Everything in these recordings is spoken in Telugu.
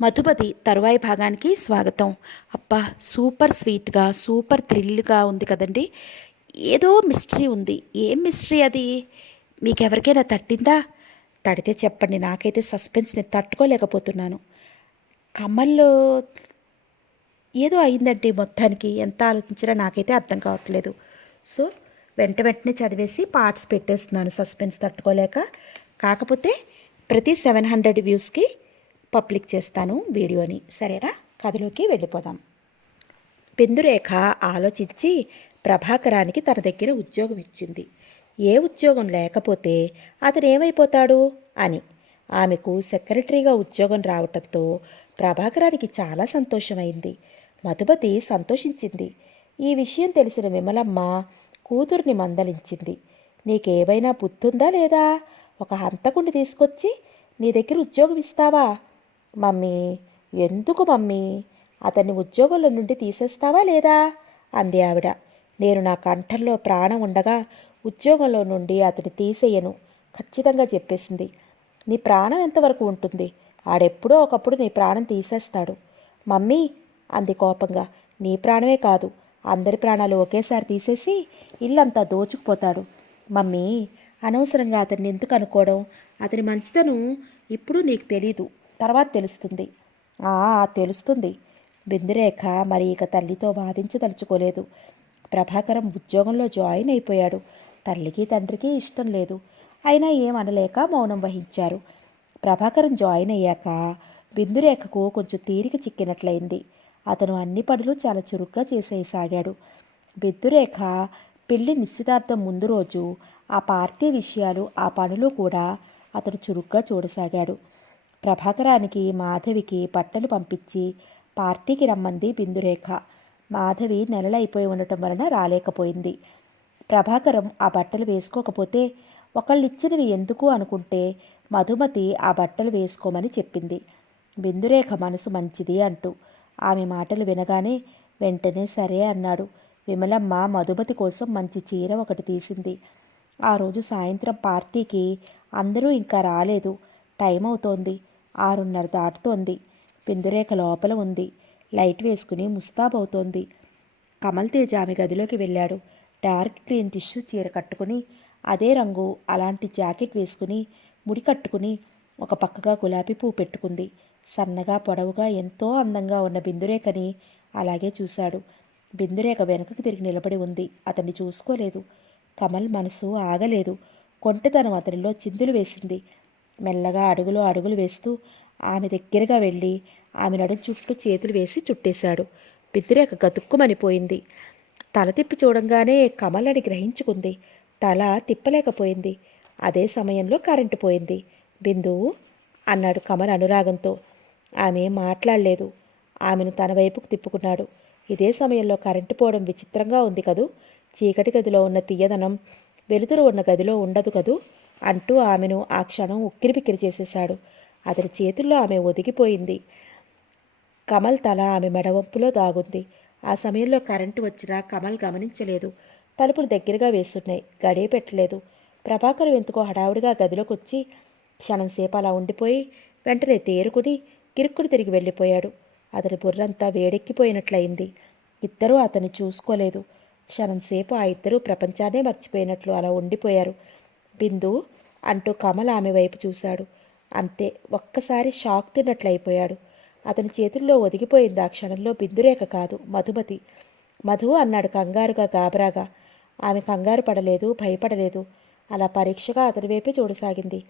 మధుపతి తరువాయి భాగానికి స్వాగతం. అబ్బా, సూపర్ స్వీట్గా సూపర్ థ్రిల్గా ఉంది కదండి. ఏదో మిస్టరీ ఉంది. ఏం మిస్టరీ అది? మీకెవరికైనా తట్టిందా? తడితే చెప్పండి. నాకైతే సస్పెన్స్ని తట్టుకోలేకపోతున్నాను. కమల్లో ఏదో అయిందండి. మొత్తానికి ఎంత ఆలోచించినా నాకైతే అర్థం కావట్లేదు. సో వెంటనే చదివేసి పార్ట్స్ పెట్టేస్తున్నాను సస్పెన్స్ తట్టుకోలేక. కాకపోతే ప్రతి 700 వ్యూస్కి పబ్లిక్ చేస్తాను వీడియోని. సరేనా? కథలోకి వెళ్ళిపోదాం. బిందురేఖ ఆలోచించి ప్రభాకరానికి తన దగ్గర ఉద్యోగం ఇచ్చింది. ఏ ఉద్యోగం లేకపోతే అతను ఏమైపోతాడు అని. ఆమెకు సెక్రటరీగా ఉద్యోగం రావటంతో ప్రభాకరానికి చాలా సంతోషమైంది. మధుపతి సంతోషించింది. ఈ విషయం తెలిసిన విమలమ్మ కూతుర్ని మందలించింది. నీకేమైనా బుద్ధుందా లేదా? ఒక హంతకుణ్ణి తీసుకొచ్చి నీ దగ్గర ఉద్యోగం ఇస్తావా? మమ్మీ, ఎందుకు మమ్మీ? అతన్ని ఉద్యోగంలో నుండి తీసేస్తావా లేదా? అంది ఆవిడ. నేను నా కంఠంలో ప్రాణం ఉండగా ఉద్యోగంలో నుండి అతన్ని తీసేయను, ఖచ్చితంగా చెప్పేసింది. నీ ప్రాణం ఎంతవరకు ఉంటుంది? ఆడెప్పుడో ఒకప్పుడు నీ ప్రాణం తీసేస్తాడు మమ్మీ, అంది కోపంగా. నీ ప్రాణమే కాదు, అందరి ప్రాణాలు ఒకేసారి తీసేసి ఇల్లంతా దోచుకుపోతాడు. మమ్మీ, అనవసరంగా అతన్ని ఎందుకు అనుకోవడం? అతని మంచితనం ఇప్పుడు నీకు తెలీదు, తర్వాత తెలుస్తుంది. తెలుస్తుంది. బిందురేఖ మరి ఇక తల్లితో వాదించదలుచుకోలేదు. ప్రభాకరం ఉద్యోగంలో జాయిన్ అయిపోయాడు. తల్లికి తండ్రికి ఇష్టం లేదు. అయినా ఏమనలేక మౌనం వహించారు. ప్రభాకరం జాయిన్ అయ్యాక బిందురేఖకు కొంచెం తీరిక చిక్కినట్లయింది. అతను అన్ని పనులు చాలా చురుగ్గా చేసేయసాగాడు. బిందురేఖ పెళ్లి నిశ్చితార్థం ముందు రోజు ఆ పార్టీ విషయాలు, ఆ పనులు కూడా అతను చురుగ్గా చూడసాగాడు. ప్రభాకరానికి మాధవికి బట్టలు పంపించి పార్టీకి రమ్మంది బిందురేఖ. మాధవి నెలలైపోయి ఉండటం వలన రాలేకపోయింది. ప్రభాకరం ఆ బట్టలు వేసుకోకపోతే ఒకళ్ళిచ్చినవి ఎందుకు అనుకుంటే మధుమతి ఆ బట్టలు వేసుకోమని చెప్పింది. బిందురేఖ మనసు మంచిది అంటూ. ఆమె మాటలు వినగానే వెంటనే సరే అన్నాడు. విమలమ్మ మధుమతి కోసం మంచి చీర ఒకటి తీసింది. ఆ రోజు సాయంత్రం పార్టీకి అందరూ ఇంకా రాలేదు. టైం అవుతోంది. 6:30 దాటుతోంది. బిందురేఖ లోపల ఉంది. లైట్ వేసుకుని ముస్తాబవుతోంది. కమల్ తేజ్ ఆమె గదిలోకి వెళ్ళాడు. డార్క్ గ్రీన్ టిష్యూ చీర కట్టుకుని, అదే రంగు అలాంటి జాకెట్ వేసుకుని, ముడి కట్టుకుని, ఒక పక్కగా గులాబీ పువ్వు పెట్టుకుంది. సన్నగా పొడవుగా ఎంతో అందంగా ఉన్న బిందురేఖని అలాగే చూశాడు. బిందురేఖ వెనుకకు తిరిగి నిలబడి ఉంది. అతన్ని చూసుకోలేదు. కమల్ మనసు ఆగలేదు. కొంటెతనం అతనిలో చిందులు వేసింది. మెల్లగా అడుగులు వేస్తూ ఆమె దగ్గరగా వెళ్ళి ఆమె నడుం చుట్టూ చేతులు వేసి చుట్టేశాడు. బిందురేఖ గతుక్కుమనిపోయింది. తల తిప్పి చూడంగానే కమల్ అని గ్రహించుకుంది. తల తిప్పలేకపోయింది. అదే సమయంలో కరెంటు పోయింది. బిందు, అన్నాడు కమల్ అనురాగంతో. ఆమె మాట్లాడలేదు. ఆమెను తన వైపుకు తిప్పుకున్నాడు. ఇదే సమయంలో కరెంటు పోవడం విచిత్రంగా ఉంది కదూ. చీకటి గదిలో ఉన్న తీయదనం వెలుతురు ఉన్న గదిలో ఉండదు కదూ అంటూ ఆమెను ఆ క్షణం ఉక్కిరిబిక్కిరి చేసేశాడు. అతని చేతుల్లో ఆమె ఒదిగిపోయింది. కమల్ తల ఆమె మెడవంపులో దాగుంది. ఆ సమయంలో కరెంటు వచ్చినా కమల్ గమనించలేదు. తలుపులు దగ్గరగా వేస్తున్నాయి. గడియ పెట్టలేదు. ప్రభాకర్ ఎందుకో హడావుడిగా గదిలోకి వచ్చి క్షణంసేపు అలా ఉండిపోయి వెంటనే తేరుకుని కిరుక్కుని తిరిగి వెళ్ళిపోయాడు. అతని బుర్రంతా వేడెక్కిపోయినట్లయింది. ఇద్దరూ అతన్ని చూసుకోలేదు. క్షణంసేపు ఆ ఇద్దరూ ప్రపంచాన్నే మర్చిపోయినట్లు అలా ఉండిపోయారు. బిందు, అంటూ కమల్ ఆమె వైపు చూశాడు. అంతే, ఒక్కసారి షాక్ తిన్నట్లయిపోయాడు. అతని చేతుల్లో ఒదిగిపోయింది ఆ క్షణంలో బిందురేఖ కాదు, మధుమతి. మధు, అన్నాడు కంగారుగా, గాబరాగా. ఆమె కంగారు పడలేదు, భయపడలేదు. అలా పరీక్షగా అతని వైపే చూడసాగింది.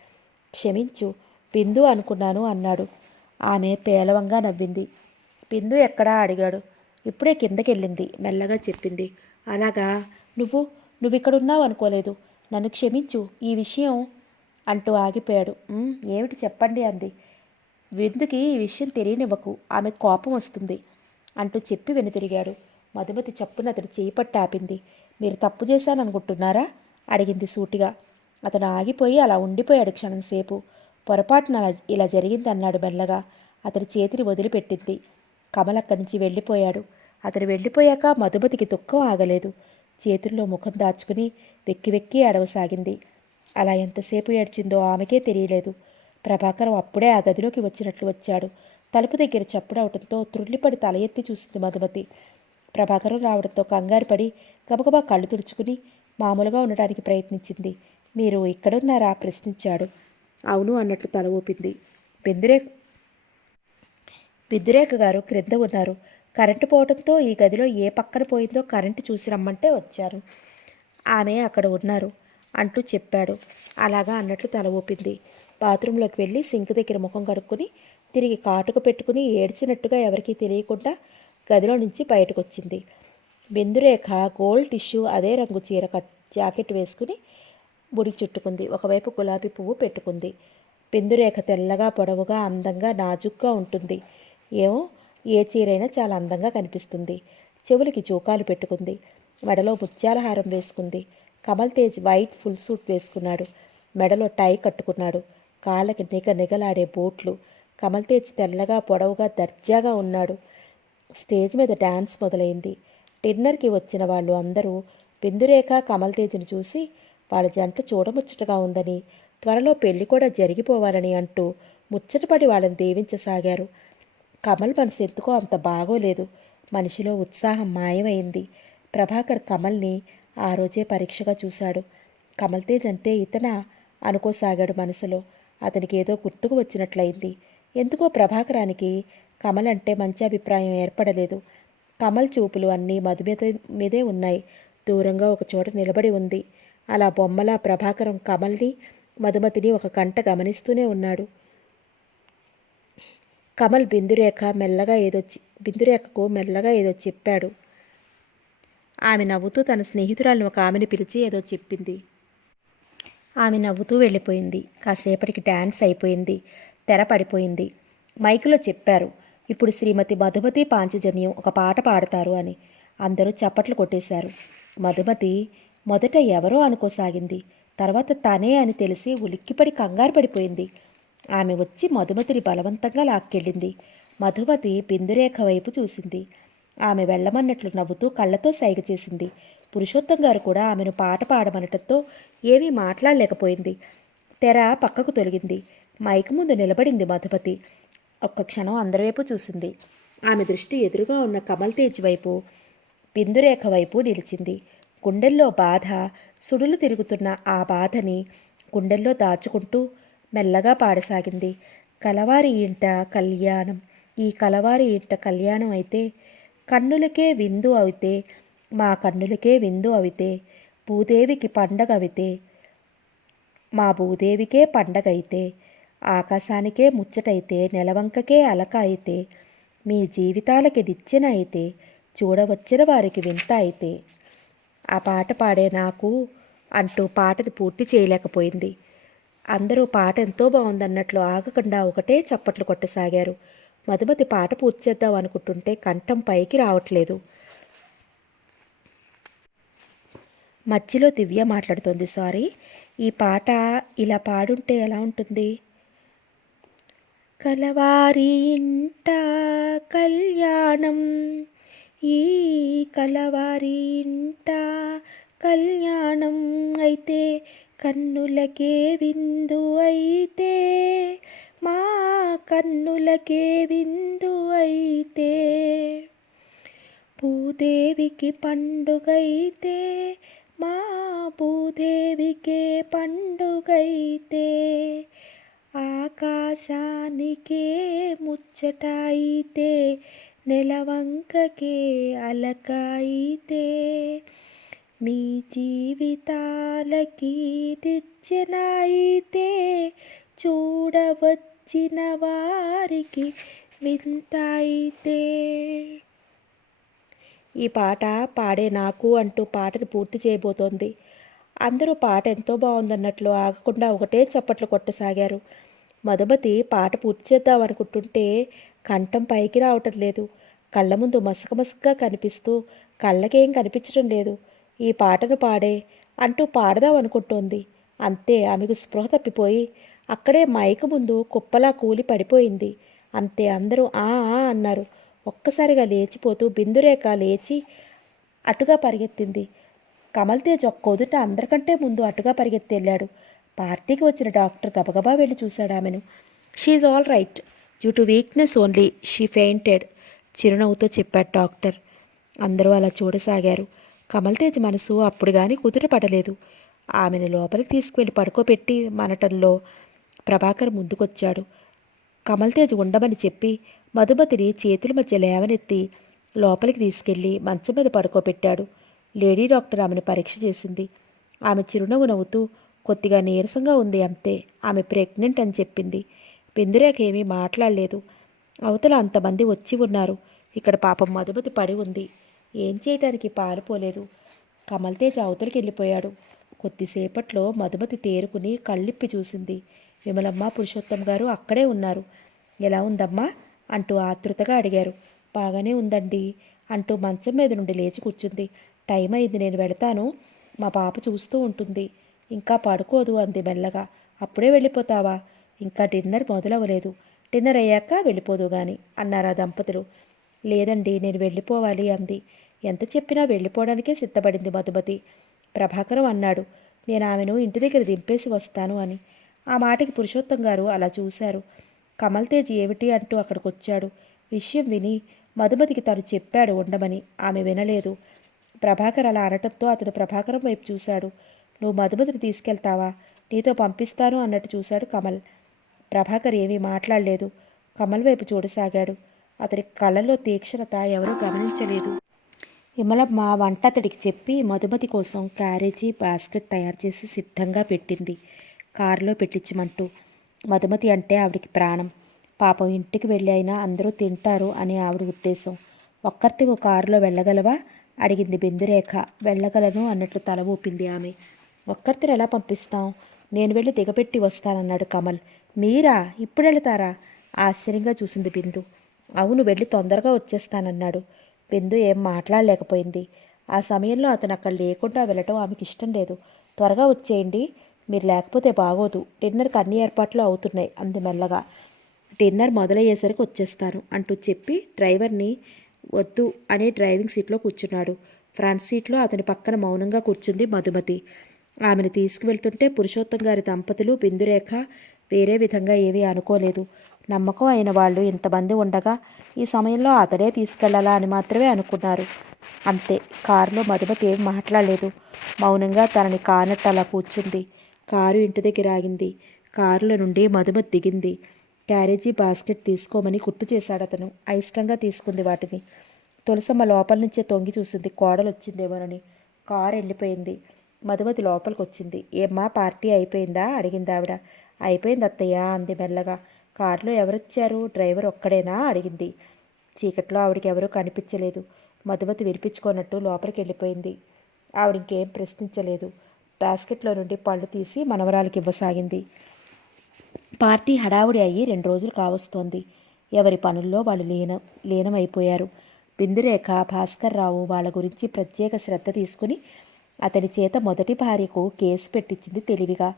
క్షమించు బిందు, అనుకున్నాను అన్నాడు. ఆమె పేలవంగా నవ్వింది. బిందు ఎక్కడా అడిగాడు. ఇప్పుడే కిందకెళ్ళింది, మెల్లగా చెప్పింది. అలాగా, నువ్విక్కడున్నావు అనుకోలేదు. నన్ను క్షమించు, ఈ విషయం అంటూ ఆగిపోయాడు. ఏమిటి చెప్పండి, అంది. విందుకి ఈ విషయం తెలియనివ్వకు, ఆమె కోపం వస్తుంది అంటూ చెప్పి వెనుతిరిగాడు. మధుమతి చప్పున అతడు చేయి పట్టి ఆపింది. మీరు తప్పు చేశాననుకుంటున్నారా? అడిగింది సూటిగా. అతను ఆగిపోయి అలా ఉండిపోయాడు క్షణంసేపు. పొరపాటున ఇలా జరిగిందన్నాడు మెల్లగా. అతని చేతిని వదిలిపెట్టింది. కమల్ అక్కడి నుంచి వెళ్ళిపోయాడు. అతను వెళ్ళిపోయాక మధుమతికి దుఃఖం ఆగలేదు. చేతుల్లో ముఖం దాచుకుని వెక్కి వెక్కి ఏడవసాగింది. అలా ఎంతసేపు ఏడ్చిందో ఆమెకే తెలియలేదు. ప్రభాకరం అప్పుడే ఆ గదిలోకి వచ్చినట్లు వచ్చాడు. తలుపు దగ్గర చప్పుడవటంతో త్రుళ్ళిపడి తల ఎత్తి చూసింది మధుమతి. ప్రభాకరం రావడంతో కంగారు పడి గబగబా కళ్ళు తుడుచుకుని మామూలుగా ఉండడానికి ప్రయత్నించింది. మీరు ఇక్కడున్నారా ప్రశ్నించాడు. అవును అన్నట్లు తల ఊపింది. బిందురేఖ గారు క్రింద ఉన్నారు. కరెంటు పోవడంతో ఈ గదిలో ఏ పక్కన పోయిందో కరెంటు చూసి రమ్మంటే వచ్చారు. ఆమె అక్కడ ఉన్నారు అంటూ చెప్పాడు. అలాగా అన్నట్లు తల ఊపింది. బాత్రూంలోకి వెళ్ళి సింక్ దగ్గర ముఖం కడుక్కొని తిరిగి కాటుకు పెట్టుకుని ఏడ్చినట్టుగా ఎవరికీ తెలియకుండా గదిలో నుంచి బయటకు వచ్చింది. బిందురేఖ గోల్డ్ టిష్యూ అదే రంగు చీర జాకెట్ వేసుకుని ముడికి చుట్టుకుంది. ఒకవైపు గులాబీ పువ్వు పెట్టుకుంది. బిందురేఖ తెల్లగా పొడవుగా అందంగా నాజుగ్గా ఉంటుంది. ఏమో ఏ చీరైనా చాలా అందంగా కనిపిస్తుంది. చెవులకి జోకాలు పెట్టుకుంది. మెడలో ముత్యాల హారం వేసుకుంది. Kamal Tej white full suit వేసుకున్నాడు. మెడలో టై కట్టుకున్నాడు. కాళ్ళకి నిగలాడే బూట్లు. కమల్ తేజ్ తెల్లగా పొడవుగా దర్జాగా ఉన్నాడు. స్టేజ్ మీద డ్యాన్స్ మొదలైంది. డిన్నర్కి వచ్చిన వాళ్ళు అందరూ బిందురేఖ కమల్ తేజ్ని చూసి వాళ్ళ జంట చూడముచ్చటగా ఉందని, త్వరలో పెళ్లి కూడా జరిగిపోవాలని అంటూ ముచ్చటపడి వాళ్ళని దీవించసాగారు. కమల్ మనసు ఎందుకో అంత బాగోలేదు. మనిషిలో ఉత్సాహం మాయమైంది. ప్రభాకర్ కమల్ని ఆ రోజే పరీక్షగా చూశాడు. కమల్ తేజ్ అంతే ఇతనా అనుకోసాగాడు మనసులో. అతనికి ఏదో గుర్తుకు వచ్చినట్లయింది. ఎందుకో ప్రభాకరానికి కమల్ అంటే మంచి అభిప్రాయం ఏర్పడలేదు. కమల్ చూపులు అన్నీ మధుమతి మీదే ఉన్నాయి. దూరంగా ఒక చోట నిలబడి ఉంది. అలా బొమ్మలా ప్రభాకరం కమల్ని మధుమతిని ఒక కంట గమనిస్తూనే ఉన్నాడు. కమల్ బిందురేఖకు మెల్లగా ఏదో చెప్పాడు. ఆమె నవ్వుతూ తన స్నేహితురాలను ఒక ఆమెను పిలిచి ఏదో చెప్పింది. ఆమె నవ్వుతూ వెళ్ళిపోయింది. కాసేపటికి డ్యాన్స్ అయిపోయింది. తెర పడిపోయింది. మైకులో చెప్పారు, ఇప్పుడు శ్రీమతి మధుమతి పాంచజన్యం ఒక పాట పాడతారు అని. అందరూ చప్పట్లు కొట్టేశారు. మధుమతి మొదట ఎవరో అనుకోసాగింది. తర్వాత తనే అని తెలిసి ఉలిక్కిపడి కంగారు పడిపోయింది. ఆమె వచ్చి మధుమతిని బలవంతంగా లాక్కెళ్ళింది. మధుమతి బిందురేఖ వైపు చూసింది. ఆమె వెళ్ళమన్నట్లు నవ్వుతూ కళ్ళతో సైగ చేసింది. పురుషోత్తం గారు కూడా ఆమెను పాట పాడమనటంతో ఏమీ మాట్లాడలేకపోయింది. తెర పక్కకు తొలగింది. మైకు ముందు నిలబడింది మధుమతి. ఒక్క క్షణం అందరి వైపు చూసింది. ఆమె దృష్టి ఎదురుగా ఉన్న కమల్ తేజ్ వైపు, బిందురేఖ వైపు నిలిచింది. గుండెల్లో బాధ, సుడులు తిరుగుతున్న ఆ బాధని గుండెల్లో దాచుకుంటూ మెల్లగా పాడసాగింది. కలవారి ఇంట కళ్యాణం, ఈ కలవారి ఇంట కళ్యాణం అయితే కన్నులకే విందు అయితే, మా కన్నులకే విందు అవితే, భూదేవికి పండగ అవితే, మా భూదేవికే పండగైతే, ఆకాశానికే ముచ్చటైతే, నెలవంకకే అలక అయితే, మీ జీవితాలకి నిచ్చెన అయితే, చూడవచ్చిన వారికి వింత అయితే. ఆ పాట పాడే నాకు అంటూ పాటను పూర్తి చేయలేకపోయింది. అందరూ పాట ఎంతో బాగుందన్నట్లు ఆగకుండా ఒకటే చప్పట్లు కొట్టసాగారు. మధుమతి పాట పూర్తి చేద్దాం అనుకుంటుంటే కంఠం పైకి రావట్లేదు. మధ్యలో దివ్య మాట్లాడుతోంది. సారీ, ఈ పాట ఇలా పాడుంటే ఎలా ఉంటుంది? కలవారి ఇంట కళ్యాణం, ఈ కలవారి ఇంట కళ్యాణం అయితే కన్నులకే విందు అయితే, మా కన్నులకే విందు అయితే, భూదేవికి పండుగైతే, మా భూదేవికే పండుగైతే, ఆకాశానికే ముచ్చటైతే, నెలవంకకే అలకైతే, మీ జీవితాలకి నిచ్చెనైతే, చూడవచ్చిన వారికి వింతైతే. ఈ పాట పాడే నాకు అంటూ పాటను పూర్తి చేయబోతోంది. అందరూ పాట ఎంతో బాగుందన్నట్లు ఆగకుండా ఒకటే చప్పట్లు కొట్టసాగారు. మధుమతి పాట పూర్తి చేద్దామనుకుంటుంటే కంఠం పైకి రావటం లేదు. కళ్ళ ముందు మసకమసకగా కనిపిస్తూ కళ్ళకేం కనిపించడం లేదు. ఈ పాటను పాడే అంటూ పాడదామనుకుంటోంది. అంతే, ఆమెకు స్పృహ తప్పిపోయి అక్కడే మైకు ముందు కుప్పలా కూలి పడిపోయింది. అంతే, అందరూ ఆ ఆ అన్నారు. ఒక్కసారిగా లేచిపోతూ బిందురేఖ లేచి అటుగా పరిగెత్తింది. కమల్ తేజ్ ఒక్కొదుట అందరికంటే ముందు అటుగా పరిగెత్తి వెళ్ళాడు. పార్టీకి వచ్చిన డాక్టర్ గబగబా వెళ్ళి చూశాడు ఆమెను. She's all right due to weakness only she fainted, చిరునవ్వుతో చెప్పాడు డాక్టర్. అందరూ అలా చూడసాగారు. కమల్ తేజ్ మనసు అప్పుడు గాని కుదుటపడలేదు. ఆమెను లోపలికి తీసుకువెళ్ళి పడుకోబెట్టి మనటంలో ప్రభాకర్ ముందుకొచ్చాడు. కమల్ తేజ్ ఉండమని చెప్పి మధుమతిని చేతుల మధ్య లేవనెత్తి లోపలికి తీసుకెళ్లి మంచం మీద పడుకోబెట్టాడు. లేడీ డాక్టర్ ఆమెను పరీక్ష చేసింది. ఆమె చిరునవ్వు నవ్వుతూ కొద్దిగా నీరసంగా ఉంది అంతే, ఆమె ప్రెగ్నెంట్ అని చెప్పింది. బిందురేఖ ఏమీ మాట్లాడలేదు. అవతల అంతమంది వచ్చి ఉన్నారు. ఇక్కడ పాపం మధుమతి పడి ఉంది. ఏం చేయటానికి పాలుపోలేదు. కమల్ తేజ్ అవతలికి వెళ్ళిపోయాడు. కొద్దిసేపట్లో మధుమతి తేరుకుని కళ్ళిప్పి చూసింది. విమలమ్మ, పురుషోత్తం గారు అక్కడే ఉన్నారు. ఎలా ఉందమ్మా అంటూ ఆతృతగా అడిగారు. బాగానే ఉందండి అంటూ మంచం మీద నుండి లేచి కూర్చుంది. టైం అయింది, నేను వెళతాను. మా పాప చూస్తూ ఉంటుంది. ఇంకా పడుకోదు అంది మెల్లగా. అప్పుడే వెళ్ళిపోతావా? ఇంకా డిన్నర్ మొదలవ్వలేదు. డిన్నర్ అయ్యాక వెళ్ళిపోదు గాని అన్నారు ఆ దంపతులు. లేదండి, నేను వెళ్ళిపోవాలి అంది. ఎంత చెప్పినా వెళ్ళిపోవడానికే సిద్ధపడింది మధుమతి. ప్రభాకరం అన్నాడు, నేను ఆమెను ఇంటి దగ్గర దింపేసి వస్తాను అని. ఆ మాటకి పురుషోత్తం గారు అలా చూశారు. కమల్ తేజ్ ఏమిటి అంటూ అక్కడికొచ్చాడు. విషయం విని మధుమతికి తను చెప్పాడు ఉండమని. ఆమె వినలేదు. ప్రభాకర్ అలా అనటంతో అతను ప్రభాకరం వైపు చూశాడు. నువ్వు మధుమతిని తీసుకెళ్తావా? నీతో పంపిస్తాను అన్నట్టు చూశాడు కమల్. ప్రభాకర్ ఏమీ మాట్లాడలేదు. కమల్ వైపు చూడసాగాడు. అతని కళ్ళల్లో తీక్షణత ఎవరూ గమనించలేదు. విమలమ్మ వంట అతడికి చెప్పి మధుమతి కోసం క్యారేజీ బాస్కెట్ తయారు చేసి సిద్ధంగా పెట్టింది, కారులో పెట్టించమంటూ. మధుమతి అంటే ఆవిడికి ప్రాణం. పాపం ఇంటికి వెళ్ళి అయినా అందరూ తింటారు అని ఆవిడ ఉద్దేశం. ఒక్కరితో కారులో వెళ్ళగలవా అడిగింది బిందురేఖ. వెళ్ళగలను అన్నట్లు తల ఊపింది ఆమె. ఒక్కరితో ఎలా పంపిస్తాం? నేను వెళ్ళి దిగబెట్టి వస్తానన్నాడు కమల్. మీరా? ఇప్పుడు వెళతారా? ఆశ్చర్యంగా చూసింది బిందు. అవును, వెళ్ళి తొందరగా వచ్చేస్తానన్నాడు. బిందు ఏం మాట్లాడలేకపోయింది. ఆ సమయంలో అతను అక్కడ లేకుండా వెళ్ళటం ఆమెకి ఇష్టం లేదు. త్వరగా వచ్చేయండి, మీరు లేకపోతే బాగోదు. డిన్నర్కి అన్ని ఏర్పాట్లు అవుతున్నాయి అంది మెల్లగా. డిన్నర్ మొదలయ్యేసరికి వచ్చేస్తాను అంటూ చెప్పి డ్రైవర్ని వద్దు అని డ్రైవింగ్ సీట్లో కూర్చున్నాడు. ఫ్రంట్ సీట్లో అతని పక్కన మౌనంగా కూర్చుంది మధుమతి. ఆమెను తీసుకువెళ్తుంటే పురుషోత్తం గారి దంపతులు బిందురేఖ వేరే విధంగా ఏమీ అనుకోలేదు. నమ్మకం అయిన వాళ్ళు ఇంతమంది ఉండగా ఈ సమయంలో అతడే తీసుకెళ్లాలా అని మాత్రమే అనుకున్నారు. అంతే. కారులో మధుమతి ఏం మాట్లాడలేదు. మౌనంగా తనని కానట్టు అలా కూర్చుంది. కారు ఇంటి దగ్గర ఆగింది. కారులో నుండి మధుమతి దిగింది. క్యారేజీ బాస్కెట్ తీసుకోమని గుర్తు చేశాడు అతను. అయిష్టంగా తీసుకుంది వాటిని. తులసమ్మ లోపల నుంచే తొంగి చూసింది, కోడలు వచ్చిందేమోనని. కారు వెళ్ళిపోయింది. మధుమతి లోపలికి వచ్చింది. ఏమ్మా, పార్టీ అయిపోయిందా అడిగింది ఆవిడ. అయిపోయింది అత్తయ్య అంది మెల్లగా. కారులో ఎవరొచ్చారు? డ్రైవర్ ఒక్కడేనా అడిగింది. చీకట్లో ఆవిడకి ఎవరూ కనిపించలేదు. మధుమతి వినిపించుకోనట్టు లోపలికి వెళ్ళిపోయింది. ఆవిడ ఇంకేం ప్రశ్నించలేదు. బాస్కెట్లో నుండి పళ్ళు తీసి మనవరాలకి ఇవ్వసాగింది. పార్టీ హడావుడి అయ్యి 2 రోజులు కావస్తోంది. ఎవరి పనుల్లో వాళ్ళు లీనమైపోయారు. బిందురేఖ, భాస్కర్ రావు వాళ్ళ గురించి ప్రత్యేక శ్రద్ధ తీసుకుని అతని చేత మొదటి భార్యకు కేసు పెట్టించింది తెలివిగా.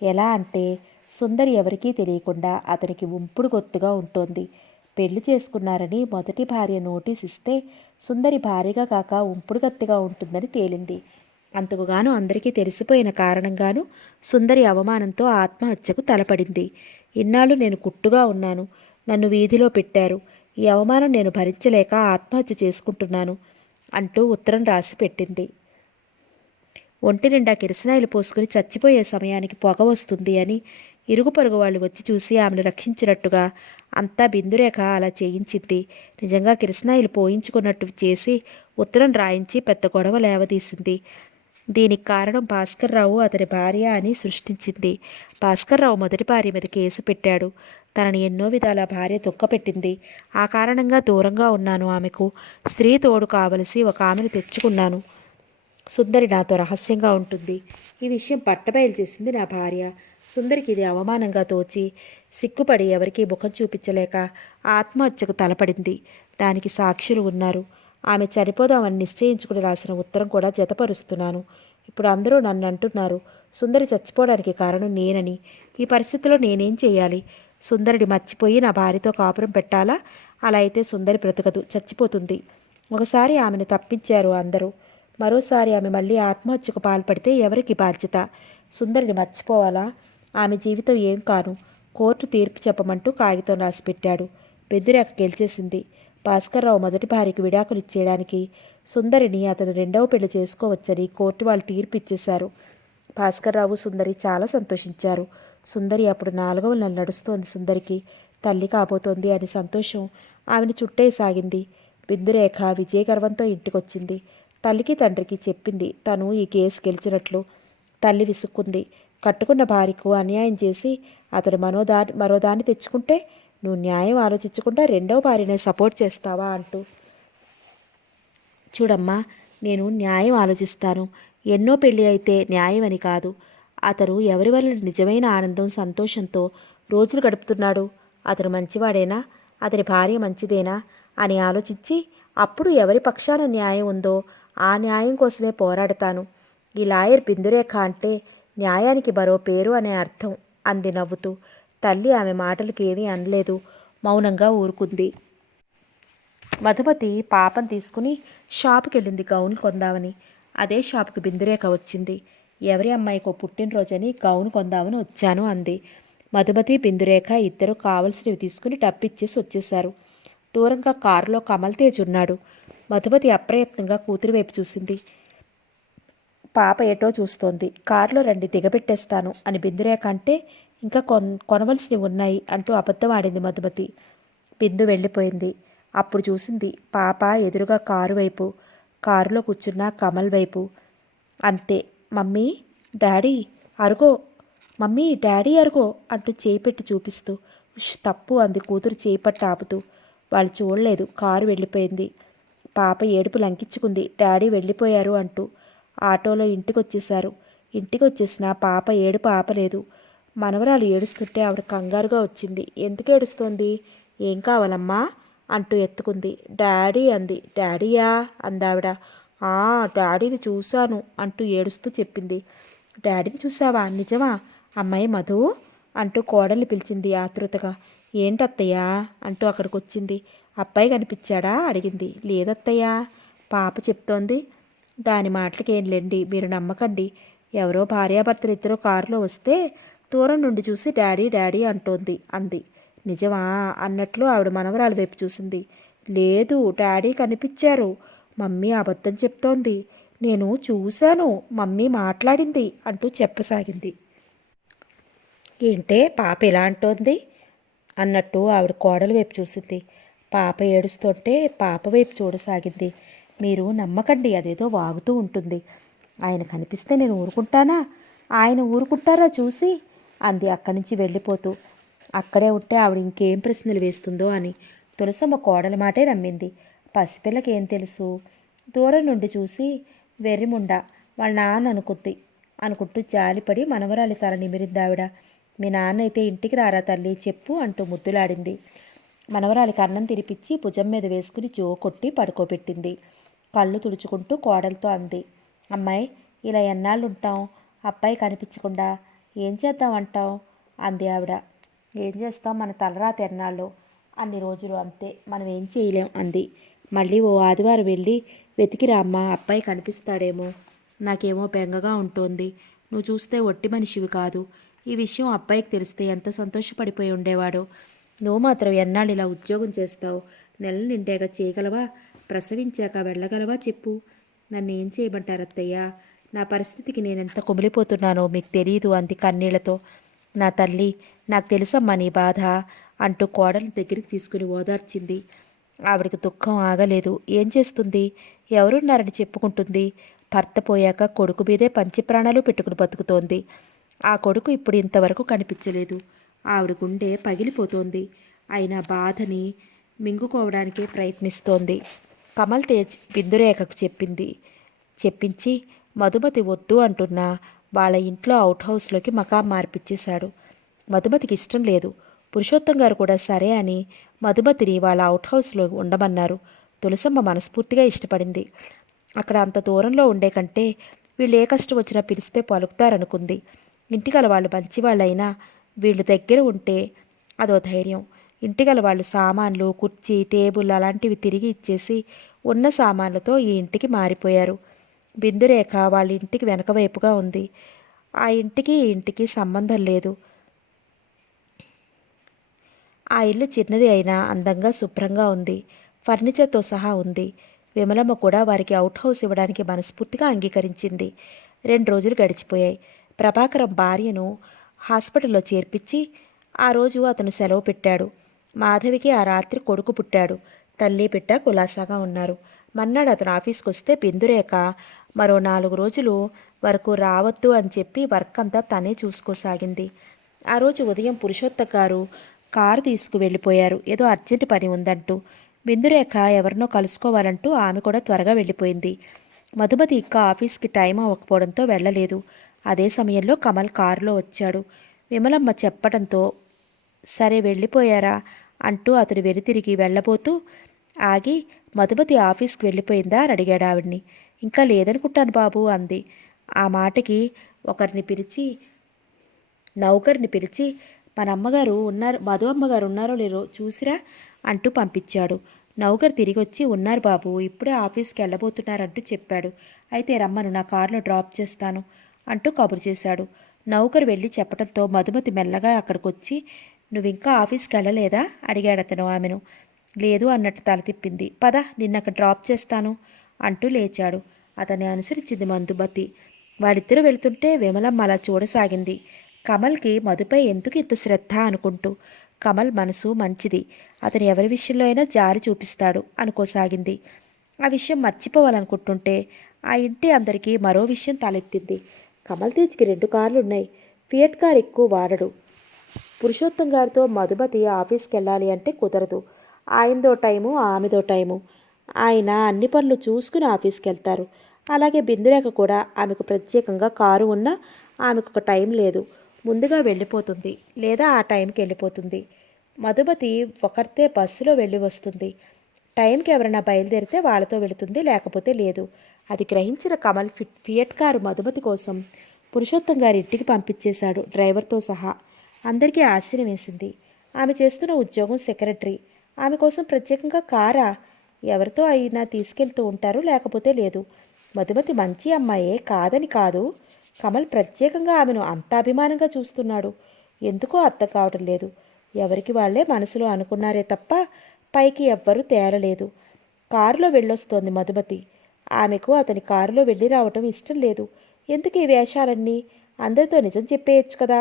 ఎలా అంటే సుందరి ఎవరికీ తెలియకుండా అతనికి ఉంపుడు గొత్తుగా ఉంటోంది. పెళ్లి చేసుకున్నారని మొదటి భార్య నోటీస్ ఇస్తే సుందరి భార్యగా కాక ఉంపుడుగత్తిగా ఉంటుందని తేలింది. అందుకుగాను అందరికీ తెలిసిపోయిన కారణంగాను సుందరి అవమానంతో ఆత్మహత్యకు తలపడింది. ఇన్నాళ్ళు నేను కుట్టుగా ఉన్నాను, నన్ను వీధిలో పెట్టారు, ఈ అవమానం నేను భరించలేక ఆత్మహత్య చేసుకుంటున్నాను అంటూ ఉత్తరం రాసి పెట్టింది. ఒంటి నిండా కిరసనాయిలు పోసుకుని చచ్చిపోయే సమయానికి పొగ వస్తుంది అని ఇరుగు పొరుగు వాళ్ళు వచ్చి చూసి ఆమెను రక్షించినట్టుగా అంతా బిందురేఖ అలా చేయించింది. నిజంగా కిరసనాయిలు పోయించుకున్నట్టు చేసి ఉత్తరం రాయించి పెద్ద గొడవ లేవదీసింది. దీనికి కారణం భాస్కర్ రావు అతని భార్య అని సృష్టించింది. భాస్కర్ రావు మొదటి భార్య మీద కేసు పెట్టాడు. తనని ఎన్నో విధాల భార్య దుఃఖపెట్టింది. ఆ కారణంగా దూరంగా ఉన్నాను ఆమెకు. స్త్రీ తోడు కావలసి ఒక ఆమెను తెచ్చుకున్నాను. సుందరి నాతో రహస్యంగా ఉంటుంది. ఈ విషయం పట్టబయలు చేసింది నా భార్య. సుందరికి ఇది అవమానంగా తోచి సిగ్గుపడి ఎవరికీ ముఖం చూపించలేక ఆత్మహత్యకు తలపడింది. దానికి సాక్షులు ఉన్నారు. ఆమె చనిపోదామని నిశ్చయించుకుని రాసిన ఉత్తరం కూడా జతపరుస్తున్నాను. ఇప్పుడు అందరూ నన్ను అంటున్నారు సుందరి చచ్చిపోవడానికి కారణం నేనని. ఈ పరిస్థితిలో నేనేం చేయాలి? సుందరిని మర్చిపోయి నా భార్యతో కాపురం పెట్టాలా? అలా అయితే సుందరి బ్రతకదు, చచ్చిపోతుంది. ఒకసారి ఆమెను తప్పించారు అందరూ. మరోసారి ఆమె మళ్ళీ ఆత్మహత్యకు పాల్పడితే ఎవరికి బాధ్యత? సుందరిని మర్చిపోవాలా? ఆమె జీవితం ఏం కాను. కోర్టు తీర్పు చెప్పమంటూ కాగితం రాసిపెట్టాడు. బెద్దురేఖ గెలిచేసింది. భాస్కర్రావు మొదటి భార్యకు విడాకులు ఇచ్చేయడానికి సుందరిని అతను రెండవ పెళ్లి చేసుకోవచ్చని కోర్టు వాళ్ళు తీర్పు ఇచ్చేశారు. భాస్కర్రావు సుందరి చాలా సంతోషించారు. సుందరి అప్పుడు 4వ నెల నడుస్తోంది. సుందరికి తల్లి కాబోతోంది అని సంతోషం ఆమెను చుట్టేసాగింది. బిందురేఖ విజయగర్వంతో ఇంటికొచ్చింది. తల్లికి తండ్రికి చెప్పింది తను ఈ కేసు గెలిచినట్లు. తల్లి విసుక్కుంది. కట్టుకున్న భార్యకు అన్యాయం చేసి అతడు మరోదాన్ని తెచ్చుకుంటే నువ్వు న్యాయం ఆలోచించకుండా రెండవ భార్యనే సపోర్ట్ చేస్తావా అంటూ. చూడమ్మా, నేను న్యాయం ఆలోచిస్తాను. ఎన్నో పెళ్ళి అయితే న్యాయం అని కాదు. అతను ఎవరి వల్ల నిజమైన ఆనందం సంతోషంతో రోజులు గడుపుతున్నాడు. అతను మంచివాడేనా, అతని భార్య మంచిదేనా అని ఆలోచించి అప్పుడు ఎవరి పక్షాన న్యాయం ఉందో ఆ న్యాయం కోసమే పోరాడతాను. ఈ లాయర్ బిందురేఖ అంటే న్యాయానికి మరో పేరు అనే అర్థం అంది నవ్వుతూ. తల్లి ఆమె మాటలకు ఏమీ అనలేదు. మౌనంగా ఊరుకుంది. మధుమతి పాపం తీసుకుని షాపుకి వెళ్ళింది గౌన్ కొందామని. అదే షాపుకి బిందురేఖ వచ్చింది. ఎవరి అమ్మాయికో పుట్టినరోజని గౌన్ కొందామని వచ్చాను అంది. మధుమతి బిందురేఖ ఇద్దరు కావలసినవి తీసుకుని డబ్బిచ్చేసి వచ్చేశారు. దూరంగా కారులో కమల్ తేజ్ ఉన్నాడు. మధుమతి అప్రయత్నంగా కూతురి వైపు చూసింది. పాప ఏటో చూస్తోంది. కారులో రండి, దిగబెట్టేస్తాను అని బిందురేఖ అంటే ఇంకా కొనవలసినవి ఉన్నాయి అంటూ అబద్ధం ఆడింది మధుమతి. బిందు వెళ్ళిపోయింది. అప్పుడు చూసింది పాప ఎదురుగా కారు వైపు, కారులో కూర్చున్న కమల్ వైపు. అంతే. మమ్మీ, డాడీ అరుగో, మమ్మీ డాడీ అరుగో అంటూ చేయి పెట్టి చూపిస్తూ. తప్పు అంది కూతురు చేయిపట్టి ఆపుతూ. వాళ్ళు చూడలేదు. కారు వెళ్ళిపోయింది. పాప ఏడుపు లంకించుకుంది డాడీ వెళ్ళిపోయారు అంటూ. ఆటోలో ఇంటికొచ్చేశారు. ఇంటికొచ్చేసిన పాప ఏడుపు ఆపలేదు. మనవరాలు ఏడుస్తుంటే ఆవిడ కంగారుగా వచ్చింది. ఎందుకు ఏడుస్తోంది, ఏం కావాలమ్మా అంటూ ఎత్తుకుంది. డాడీ అంది. డాడీయా అందావిడ. డాడీని చూశాను అంటూ ఏడుస్తూ చెప్పింది. డాడీని చూసావా, నిజమా? అమ్మాయి మధు అంటూ కోడల్ని పిలిచింది ఆతృతగా. ఏంటత్తయ్యా అంటూ అక్కడికి వచ్చింది. అబ్బాయి కనిపించాడా అడిగింది. లేదత్తయ్యా, పాప చెప్తోంది. దాని మాటలకేంలేండి, మీరు నమ్మకండి. ఎవరో భార్యాభర్తలు ఇద్దరు కారులో వస్తే దూరం నుండి చూసి డాడీ డాడీ అంది. నిజమా అన్నట్లు ఆవిడ మనవరాలి వైపు చూసింది. లేదు, డాడీ కనిపించారు. మమ్మీ అబద్ధం చెప్తోంది. నేను చూశాను, మమ్మీ మాట్లాడింది అంటూ చెప్పసాగింది. ఏంటే పాప ఎలా అంటోంది అన్నట్టు ఆవిడ కోడలి వైపు చూసింది. పాప ఏడుస్తుంటే పాప వైపు చూడసాగింది. మీరు నమ్మకండి, అదేదో వాగుతూ ఉంటుంది. ఆయన కనిపిస్తే నేను ఊరుకుంటానా, ఆయన ఊరుకుంటారా చూసి అంది అక్కడి నుంచి వెళ్ళిపోతూ. అక్కడే ఉంటే ఆవిడ ఇంకేం ప్రశ్నలు వేస్తుందో అని తులసమ్మ కోడల మాటే నమ్మింది. పసిపిల్లకి ఏం తెలుసు. దూరం నుండి చూసి వెర్రిముండ వాళ్ళ నాన్న అనుకుంటూ జాలిపడి మనవరాలి తల నిమిరిందావిడ. మీ నాన్న అయితే ఇంటికి రారా తల్లి చెప్పు అంటూ ముద్దులాడింది. మనవరాలికి అన్నం తినిపించి భుజం మీద వేసుకుని జో కొట్టి పడుకోబెట్టింది. కళ్ళు తుడుచుకుంటూ కోడలతో అంది. అమ్మాయి, ఇలా ఎన్నాళ్ళు ఉంటాం అబ్బాయి కనిపించకుండా? ఏం చేద్దామంటావు అంది ఆవిడ. ఏం చేస్తాం, మన తలరాత ఎన్నాళ్ళు, అన్ని రోజులు అంతే, మనం ఏం చేయలేం అంది. మళ్ళీ ఓ ఆదివారం వెళ్ళి వెతికిరా అమ్మా, అబ్బాయి కనిపిస్తాడేమో. నాకేమో బెంగగా ఉంటోంది. నువ్వు చూస్తే ఒట్టి మనిషివి కాదు. ఈ విషయం అబ్బాయికి తెలిస్తే ఎంత సంతోషపడిపోయి ఉండేవాడో. నువ్వు మాత్రం ఎన్నాళ్ళు ఇలా ఉద్యోగం చేస్తావు? నెల నిండాక చేయగలవా? ప్రసవించాక వెళ్ళగలవా చెప్పు. నన్ను ఏం చేయమంటారు అత్తయ్య? నా పరిస్థితికి నేనెంత కుమిలిపోతున్నానో మీకు తెలియదు అంది కన్నీళ్లతో. నా తల్లి, నాకు తెలుసమ్మా నీ బాధ అంటూ కోడలు దగ్గరికి తీసుకుని ఓదార్చింది. ఆవిడకి దుఃఖం ఆగలేదు. ఏం చేస్తుంది? ఎవరున్నారని చెప్పుకుంటుంది? భర్త పోయాక కొడుకు మీదే పంచప్రాణాలు పెట్టుకుని బతుకుతోంది. ఆ కొడుకు ఇప్పుడు ఇంతవరకు కనిపించలేదు. ఆవిడ గుండె పగిలిపోతోంది. అయినా బాధని మింగుకోవడానికే ప్రయత్నిస్తోంది. కమల్ తేజ్ బిందురేఖకు చెప్పించి మధుమతి వద్దు అంటున్నా వాళ్ళ ఇంట్లో అవుట్ హౌస్లోకి మకాం మార్పిచ్చేశాడు. మధుమతికి ఇష్టం లేదు. పురుషోత్తం గారు కూడా సరే అని మధుమతిని వాళ్ళ అవుట్ హౌస్లో ఉండమన్నారు. తులసమ్మ మనస్ఫూర్తిగా ఇష్టపడింది. అక్కడ అంత దూరంలో ఉండే కంటే వీళ్ళు ఏ కష్టం వచ్చినా పిలిస్తే పలుకుతారనుకుంది. ఇంటిగల వాళ్ళు మంచివాళ్ళైనా వీళ్ళు దగ్గర ఉంటే అదో ధైర్యం. ఇంటిగల వాళ్ళు సామాన్లు, కుర్చీ, టేబుల్ అలాంటివి తిరిగి ఇచ్చేసి ఉన్న సామాన్లతో ఈ ఇంటికి మారిపోయారు. బిందురేఖ వాళ్ళ ఇంటికి వెనకవైపుగా ఉంది. ఆ ఇంటికి ఈ ఇంటికి సంబంధం లేదు. ఆ ఇల్లు చిన్నది అయినా అందంగా శుభ్రంగా ఉంది. ఫర్నిచర్తో సహా ఉంది. విమలమ్మ కూడా వారికి అవుట్ హౌస్ ఇవ్వడానికి మనస్ఫూర్తిగా అంగీకరించింది. 2 రోజులు గడిచిపోయాయి. ప్రభాకరం భార్యను హాస్పిటల్లో చేర్పించి ఆ రోజు అతను సెలవు పెట్టాడు. మాధవికి ఆ రాత్రి కొడుకు పుట్టాడు. తల్లి బిడ్డ కులాసాగా ఉన్నారు. మన్నాడు అతను ఆఫీస్కి వస్తే బిందురేఖ మరో 4 రోజులు వరకు రావద్దు అని చెప్పి వర్క్ అంతా తనే చూసుకోసాగింది. ఆ రోజు ఉదయం పురుషోత్తం గారు కారు తీసుకు వెళ్ళిపోయారు. ఏదో అర్జెంటు పని ఉందంటూ. బిందురేఖ ఎవరినో కలుసుకోవాలంటూ ఆమె కూడా త్వరగా వెళ్ళిపోయింది. మధుమతి ఇంకా ఆఫీస్కి టైం అవ్వకపోవడంతో వెళ్ళలేదు. అదే సమయంలో కమల్ కారులో వచ్చాడు. విమలమ్మ చెప్పడంతో సరే వెళ్ళిపోయారా అంటూ అతను వెనుతిరిగి వెళ్ళబోతూ ఆగి మధుమతి ఆఫీస్కి వెళ్ళిపోయిందా అని అడిగాడు ఆవిడ్ని. ఇంకా లేదనుకుంటాను బాబు అంది. ఆ మాటకి ఒకరిని పిలిచి నౌకర్ని పిలిచి మన అమ్మగారు ఉన్నారు, మధు అమ్మగారు ఉన్నారో లేరో చూసిరా అంటూ పంపించాడు. నౌకర్ తిరిగి వచ్చి ఉన్నారు బాబు, ఇప్పుడే ఆఫీస్కి వెళ్ళబోతున్నారంటూ చెప్పాడు. అయితే రమ్మను, నా కారులో డ్రాప్ చేస్తాను అంటూ కబురు చేశాడు. నౌకరు వెళ్ళి చెప్పడంతో మధుమతి మెల్లగా అక్కడికొచ్చి నువ్వింకా ఆఫీస్కి వెళ్ళలేదా అడిగాడు అతను ఆమెను. లేదు అన్నట్టు తల తిప్పింది. పద నిన్నక్కడ డ్రాప్ చేస్తాను అంటూ లేచాడు. అతన్ని అనుసరించింది మధుమతి. వాళ్ళిద్దరూ వెళుతుంటే విమలమ్మ అలా చూడసాగింది. కమల్కి మధుపై ఎందుకు ఇంత శ్రద్ధ అనుకుంటూ. కమల్ మనసు మంచిది, అతను ఎవరి విషయంలో అయినా జారి చూపిస్తాడు అనుకోసాగింది. ఆ విషయం మర్చిపోవాలనుకుంటుంటే ఆ ఇంటి అందరికీ మరో విషయం తలెత్తింది. కమల్ తేజ్కి 2 కార్లున్నాయి. ఫియట్ కార్ ఎక్కువ వాడడు. పురుషోత్తం గారితో మధుమతి ఆఫీస్కి వెళ్ళాలి అంటే కుదరదు. ఆయనదో టైము, ఆమెదో టైము. ఆయన అన్ని పనులు చూసుకుని ఆఫీస్కి వెళ్తారు. అలాగే బిందురేఖ కూడా ఆమెకు ప్రత్యేకంగా కారు ఉన్నా ఆమెకు ఒక టైం లేదు. ముందుగా వెళ్ళిపోతుంది లేదా ఆ టైంకి వెళ్ళిపోతుంది. మధుమతి ఒకరితే బస్సులో వెళ్ళి వస్తుంది. టైంకి ఎవరైనా బయలుదేరితే వాళ్ళతో వెళుతుంది, లేకపోతే లేదు. అది గ్రహించిన కమల్ ఫియట్ కారు మధుమతి కోసం పురుషోత్తం గారి ఇంటికి పంపించేశాడు, డ్రైవర్తో సహా. అందరికీ ఆశ్చర్యం వేసింది. ఆమె చేస్తున్న ఉద్యోగం సెక్రటరీ. ఆమె కోసం ప్రత్యేకంగా కారా? ఎవరితో అయినా తీసుకెళ్తూ ఉంటారు, లేకపోతే లేదు. మధుమతి మంచి అమ్మాయే, కాదని కాదు. కమల్ ప్రత్యేకంగా ఆమెను అంత అభిమానంగా చూస్తున్నాడు. ఎందుకో అర్థం కావడం లేదు. ఎవరికి వాళ్లే మనసులో అనుకున్నారే తప్ప పైకి ఎవ్వరూ తేలలేదు. కారులో వెళ్ళొస్తోంది మధుమతి. ఆమెకు అతని కారులో వెళ్ళి రావటం ఇష్టం లేదు. ఎందుకు ఈ వేషాలన్నీ? అందరితో నిజం చెప్పేయచ్చు కదా.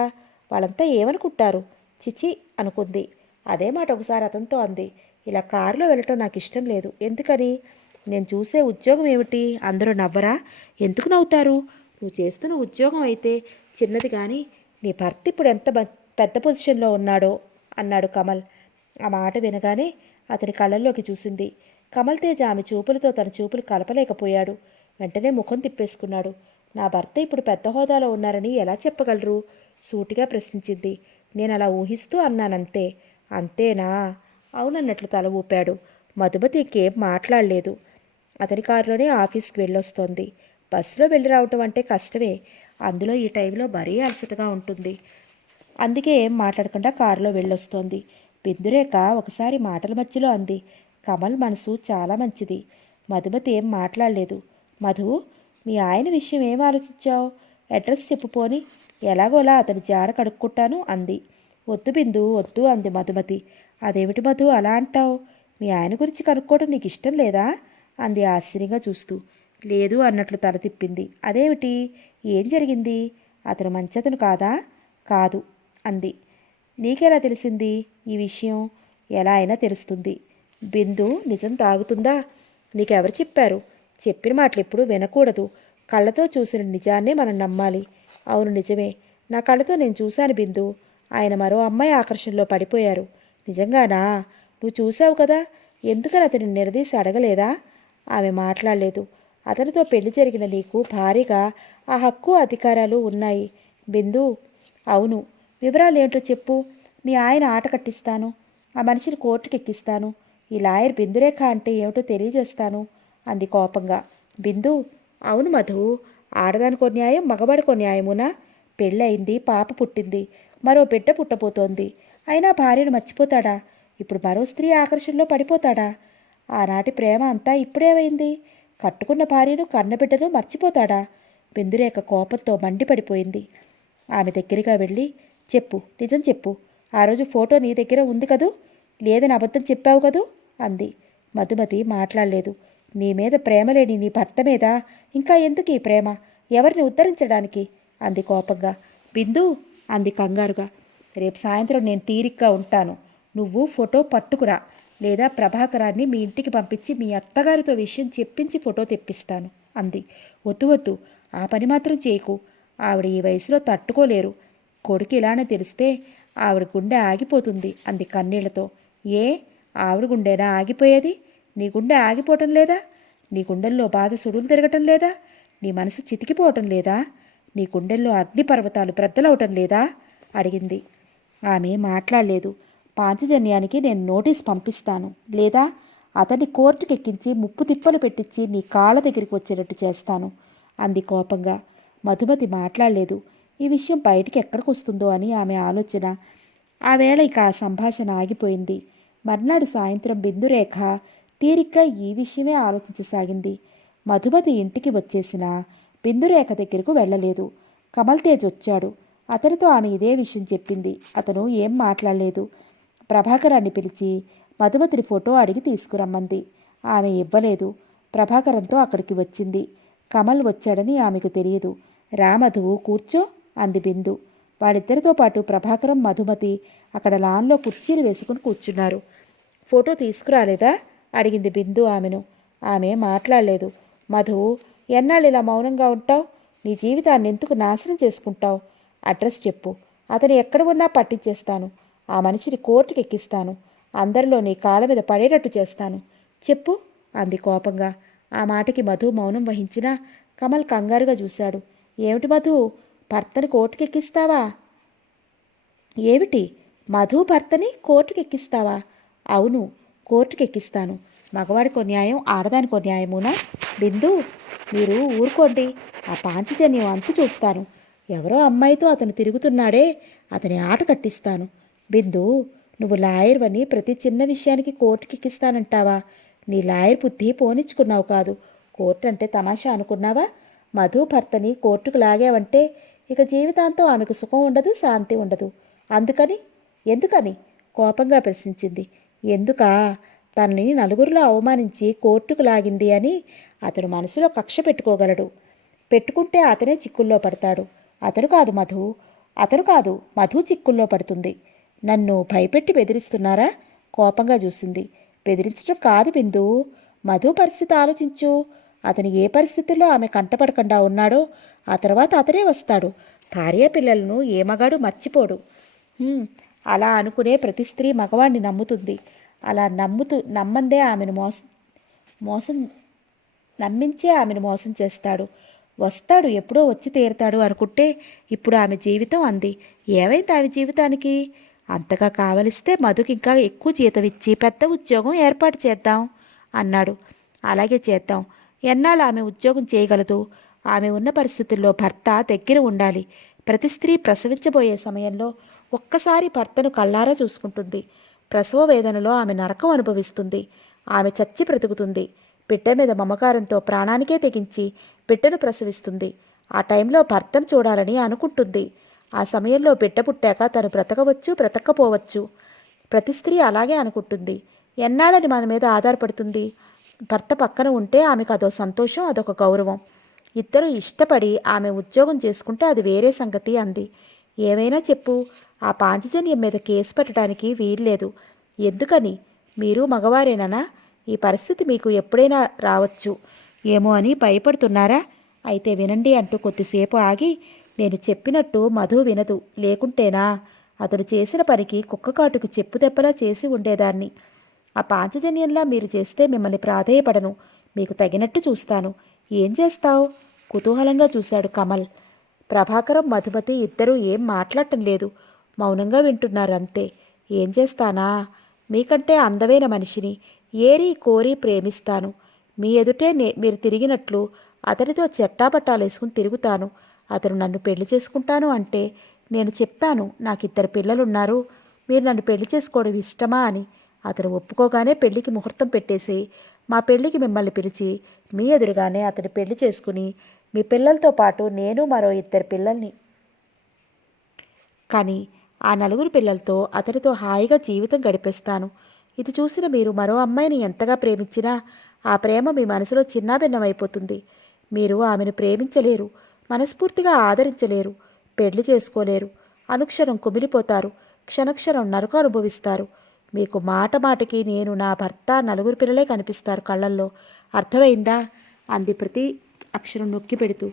వాళ్ళంతా ఏమనుకుంటారు? చిచి అనుకుంది. అదే మాట ఒకసారి అతనితో అంది. ఇలా కారులో వెళ్ళటం నాకు ఇష్టం లేదు. ఎందుకని? నేను చూసే ఉద్యోగం ఏమిటి? అందరూ నవ్వరా? ఎందుకు నవ్వుతారు? నువ్వు చేస్తున్న ఉద్యోగం అయితే చిన్నది కానీ నీ భర్త ఇప్పుడు ఎంత పెద్ద పొజిషన్లో ఉన్నాడో అన్నాడు కమల్. ఆ మాట వినగానే అతని కళ్ళల్లోకి చూసింది. కమల్ తేజ ఆమె చూపులతో తన చూపులు కలపలేకపోయాడు. వెంటనే ముఖం తిప్పేసుకున్నాడు. నా భర్త ఇప్పుడు పెద్ద హోదాలో ఉన్నారని ఎలా చెప్పగలరు? సూటిగా ప్రశ్నించింది. నేను అలా ఊహిస్తూ అన్నానంతే. అంతేనా? అవునన్నట్లు తల ఊపాడు. మధుమతి ఇంకేం మాట్లాడలేదు. అతని కారులోనే ఆఫీస్కి వెళ్ళొస్తోంది. బస్సులో వెళ్ళి రావటం అంటే కష్టమే. అందులో ఈ టైంలో మరీ అలసటగా ఉంటుంది. అందుకే ఏం మాట్లాడకుండా కారులో వెళ్ళొస్తోంది. బిందురేఖ ఒకసారి మాటల మధ్యలో అంది. కమల్ మనసు చాలా మంచిది. మధుమతి ఏం మాట్లాడలేదు. మధు, మీ ఆయన విషయం ఏం ఆలోచించావు? అడ్రస్ చెప్పుపోని, ఎలాగోలా అతని జాడ కడుక్కుంటాను అంది. వద్దు బిందు, వద్దు అంది మధుమతి. అదేమిటి మధు అలా అంటావు? మీ ఆయన గురించి కనుక్కోవడం నీకు ఇష్టం లేదా అంది ఆశ్చర్యంగా చూస్తూ. లేదు అన్నట్లు తల తిప్పింది. అదేమిటి? ఏం జరిగింది? అతను మంచతను కాదా? కాదు అంది. నీకెలా తెలిసింది ఈ విషయం? ఎలా అయినా తెలుస్తుంది. బిందు నిజం తాగుతుందా? నీకెవరు చెప్పారు? చెప్పిన మాటలు ఎప్పుడూ వినకూడదు. కళ్ళతో చూసిన నిజాన్నే మనం నమ్మాలి. అవును నిజమే, నా కళ్ళతో నేను చూశాను బిందు. ఆయన మరో అమ్మాయి ఆకర్షణలో పడిపోయారు. నిజంగానా? నువ్వు చూసావు కదా. ఎందుకని అతని నిలదీసి అడగలేదా? ఆమె మాట్లాడలేదు. అతనితో పెళ్లి జరిగిన నీకు భారీగా ఆ హక్కు అధికారాలు ఉన్నాయి బిందు. అవును, వివరాలు ఏంటో చెప్పు. మీ ఆయన ఆట కట్టిస్తాను. ఆ మనిషిని కోర్టుకి ఎక్కిస్తాను. ఈ లాయర్ బిందురేఖ అంటే ఏమిటో తెలియజేస్తాను అంది కోపంగా. బిందు, అవును మధు, ఆడదానికో న్యాయం, మగవాడికో న్యాయమునా? పెళ్ళయింది, పాప పుట్టింది, మరో బిడ్డ పుట్టబోతోంది. అయినా భార్యను మర్చిపోతాడా? ఇప్పుడు మరో స్త్రీ ఆకర్షణలో పడిపోతాడా? ఆనాటి ప్రేమ అంతా ఇప్పుడేమైంది? కట్టుకున్న భార్యను కన్నబిడ్డను మర్చిపోతాడా? బిందురేఖ కోపంతో మండిపడిపోయింది. ఆమె దగ్గరగా వెళ్ళి చెప్పు, నిజం చెప్పు. ఆ రోజు ఫోటో నీ దగ్గర ఉంది కదూ, లేదని అబద్ధం చెప్పావు కదూ అంది. మధుమతి మాట్లాడలేదు. నీ మీద ప్రేమ లేని నీ భర్త మీద ఇంకా ఎందుకు ఈ ప్రేమ? ఎవరిని ఉద్ధరించడానికి అంది కోపంగా. బిందు అంది కంగారుగా. రేపు సాయంత్రం నేను తీరిగ్గా ఉంటాను. నువ్వు ఫోటో పట్టుకురా, లేదా ప్రభాకరాన్ని మీ ఇంటికి పంపించి మీ అత్తగారితో విషయం చెప్పించి ఫోటో తెప్పిస్తాను అంది. వద్దు వద్దు, ఆ పని మాత్రం చేయకు. ఆవిడ ఈ వయసులో తట్టుకోలేరు. కొడుకు ఇలానే తెలిస్తే ఆవిడ గుండె ఆగిపోతుంది అంది కన్నీళ్లతో. ఏ, ఆవిడ గుండెనా ఆగిపోయేది? నీ గుండె ఆగిపోవటం లేదా? నీ గుండెల్లో బాధ సుడులు తిరగటం లేదా? నీ మనసు చితికిపోవటం లేదా? నీ గుండెల్లో అగ్నిపర్వతాలు బ్రద్దలవటం లేదా అడిగింది. ఆమె మాట్లాడలేదు. పాంచజన్యానికి నేను నోటీస్ పంపిస్తాను, లేదా అతన్ని కోర్టుకెక్కించి ముప్పు తిప్పలు పెట్టించి నీ కాళ్ళ దగ్గరికి వచ్చేటట్టు చేస్తాను అంది కోపంగా. మధుమతి మాట్లాడలేదు. ఈ విషయం బయటికి ఎక్కడికి వస్తుందో అని ఆమె ఆలోచన. ఆ వేళ ఇక ఆ సంభాషణ ఆగిపోయింది. మర్నాడు సాయంత్రం బిందురేఖ తీరిగ్గా ఈ విషయమే ఆలోచించసాగింది. మధుమతి ఇంటికి వచ్చేసినా బిందురేఖ దగ్గరకు వెళ్ళలేదు. కమల్ తేజ్ వచ్చాడు. అతనితో ఆమె ఇదే విషయం చెప్పింది. అతను ఏం మాట్లాడలేదు. ప్రభాకరాన్ని పిలిచి మధుమతిని ఫోటో అడిగి తీసుకురమ్మంది. ఆమె ఇవ్వలేదు. ప్రభాకరంతో అక్కడికి వచ్చింది. కమల్ వచ్చాడని ఆమెకు తెలియదు. రా మధు, కూర్చో అంది బిందు. వాళ్ళిద్దరితో పాటు ప్రభాకరం, మధుమతి అక్కడ లాన్లో కుర్చీలు వేసుకుని కూర్చున్నారు. ఫోటో తీసుకురాలేదా అడిగింది బిందు ఆమెను. ఆమె మాట్లాడలేదు. మధు, ఎన్నాళ్ళు ఇలా మౌనంగా ఉంటావు? నీ జీవితాన్ని ఎందుకు నాశనం చేసుకుంటావు? అడ్రస్ చెప్పు, అతను ఎక్కడ ఉన్నా పట్టించేస్తాను. ఆ మనిషిని కోర్టుకి ఎక్కిస్తాను. అందరిలో నీ కాళ్ళ మీద పడేటట్టు చేస్తాను. చెప్పు అంది కోపంగా. ఆ మాటకి మధు మౌనం వహించినా కమల్ కంగారుగా చూశాడు. ఏమిటి మధు, భర్తని కోర్టుకెక్కిస్తావా? ఏమిటి, మధు భర్తని కోర్టుకెక్కిస్తావా? అవును, కోర్టుకెక్కిస్తాను. మగవాడికో న్యాయం, ఆడదానికో న్యాయమునా? బిందు, మీరు ఊరుకోండి. ఆ పాంచజన్యం అంతు చూస్తాను. ఎవరో అమ్మాయితో అతను తిరుగుతున్నాడే, అతని ఆట కట్టిస్తాను. బిందు, నువ్వు లాయర్వని ప్రతి చిన్న విషయానికి కోర్టుకెక్కిస్తానంటావా? నీ లాయర్ బుద్ధి పోనిచ్చుకున్నావు కాదు. కోర్టు అంటే తమాషా అనుకున్నావా? మధు భర్తని కోర్టుకు లాగావంటే ఇక జీవితాంతం ఆమెకు సుఖం ఉండదు, శాంతి ఉండదు. అందుకని ఎందుకని కోపంగా ప్రశ్నించింది. ఎందుకా? తనని నలుగురిలో అవమానించి కోర్టుకు లాగింది అని అతను మనసులో కక్ష పెట్టుకోగలడు. పెట్టుకుంటే అతనే చిక్కుల్లో పడతాడు. అతను కాదు మధు చిక్కుల్లో పడుతుంది. నన్ను భయపెట్టి బెదిరిస్తున్నారా? కోపంగా చూసింది. బెదిరించడం కాదు బిందు, మధు పరిస్థితి ఆలోచించు. అతను ఏ పరిస్థితుల్లో ఆమె కంటపడకుండా ఉన్నాడో ఆ తర్వాత అతనే వస్తాడు. భార్య పిల్లలను ఏ మగాడు మర్చిపోడు. అలా అనుకునే ప్రతి స్త్రీ మగవాడిని నమ్ముతుంది. అలా నమ్మందే ఆమెను మోసం నమ్మించే ఆమెను మోసం చేస్తాడు. వస్తాడు, ఎప్పుడో వచ్చి తీరుతాడు అనుకుంటే ఇప్పుడు ఆమె జీవితం అంది. ఏమైంది ఆమె జీవితానికి? అంతగా కావలిస్తే మధుకి ఇంకా ఎక్కువ జీతం ఇచ్చి పెద్ద ఉద్యోగం ఏర్పాటు చేద్దాం అన్నాడు. అలాగే చేద్దాం. ఎన్నాళ్ళు ఆమె ఉద్యోగం చేయగలదు? ఆమె ఉన్న పరిస్థితుల్లో భర్త దగ్గర ఉండాలి. ప్రతి స్త్రీ ప్రసవించబోయే సమయంలో ఒక్కసారి భర్తను కళ్ళారా చూసుకుంటుంది. ప్రసవ వేదనలో ఆమె నరకం అనుభవిస్తుంది. ఆమె చచ్చి బ్రతుకుతుంది. బిడ్డ మీద మమకారంతో ప్రాణానికే తెగించి బిడ్డను ప్రసవిస్తుంది. ఆ టైంలో భర్తను చూడాలని అనుకుంటుంది. ఆ సమయంలో బిడ్డ పుట్టాక తను బ్రతకవచ్చు, బ్రతకపోవచ్చు. ప్రతి స్త్రీ అలాగే అనుకుంటుంది. ఎన్నాళ్ళని మన మీద ఆధారపడుతుంది? భర్త పక్కన ఉంటే ఆమెకు అదో సంతోషం, అదొక గౌరవం. ఇద్దరు ఇష్టపడి ఆమె ఉద్యోగం చేసుకుంటే అది వేరే సంగతి అంది. ఏమైనా చెప్పు, ఆ పాంచజన్యం మీద కేసు పెట్టడానికి వీల్లేదు. ఎందుకని? మీరు మగవారేనా? ఈ పరిస్థితి మీకు ఎప్పుడైనా రావచ్చు ఏమో అని భయపడుతున్నారా? అయితే వినండి అంటూ కొద్దిసేపు ఆగి, నేను చెప్పినట్టు మధు వినదు. లేకుంటేనా అతడు చేసిన పనికి కుక్కకాటుకు చెప్పు దెబ్బలా చేసి ఉండేదాన్ని. ఆ పాంచజన్యంలా మీరు చేస్తే మిమ్మల్ని ప్రాధేయపడను. మీకు తగినట్టు చూస్తాను. ఏం చేస్తావు? కుతూహలంగా చూశాడు కమల్. ప్రభాకరం, మధుమతి ఇద్దరూ ఏం మాట్లాడటం లేదు. మౌనంగా వింటున్నారు అంతే. ఏం చేస్తానా? మీకంటే అందమైన మనిషిని ఏరి కోరి ప్రేమిస్తాను. మీ ఎదుటే మీరు తిరిగినట్లు అతనితో చెట్టాపట్టాలేసుకుని తిరుగుతాను. అతను నన్ను పెళ్లి చేసుకుంటాను అంటే నేను చెప్తాను, నాకు 2 పిల్లలున్నారు, మీరు నన్ను పెళ్లి చేసుకోవడం ఇష్టమా అని. అతను ఒప్పుకోగానే పెళ్లికి ముహూర్తం పెట్టేసి మా పెళ్లికి మిమ్మల్ని పిలిచి మీ ఎదురుగానే అతను పెళ్లి చేసుకుని మీ పిల్లలతో పాటు నేను మరో 2 పిల్లల్ని కానీ ఆ నలుగురు పిల్లలతో అతనితో హాయిగా జీవితం గడిపేస్తాను. ఇది చూసిన మీరు మరో అమ్మాయిని ఎంతగా ప్రేమించినా ఆ ప్రేమ మీ మనసులో చిన్నాభిన్నమైపోతుంది. మీరు ఆమెను ప్రేమించలేరు, మనస్ఫూర్తిగా ఆదరించలేరు, పెళ్లి చేసుకోలేరు. అనుక్షణం కుమిలిపోతారు, క్షణక్షణం నరకం అనుభవిస్తారు. మీకు మాట మాటకి నేను, నా భర్త, నలుగురు పిల్లలే కనిపిస్తారు కళ్ళల్లో. అర్థమైందా? అంది ప్రతి అక్షరం నొక్కి పెడుతూ.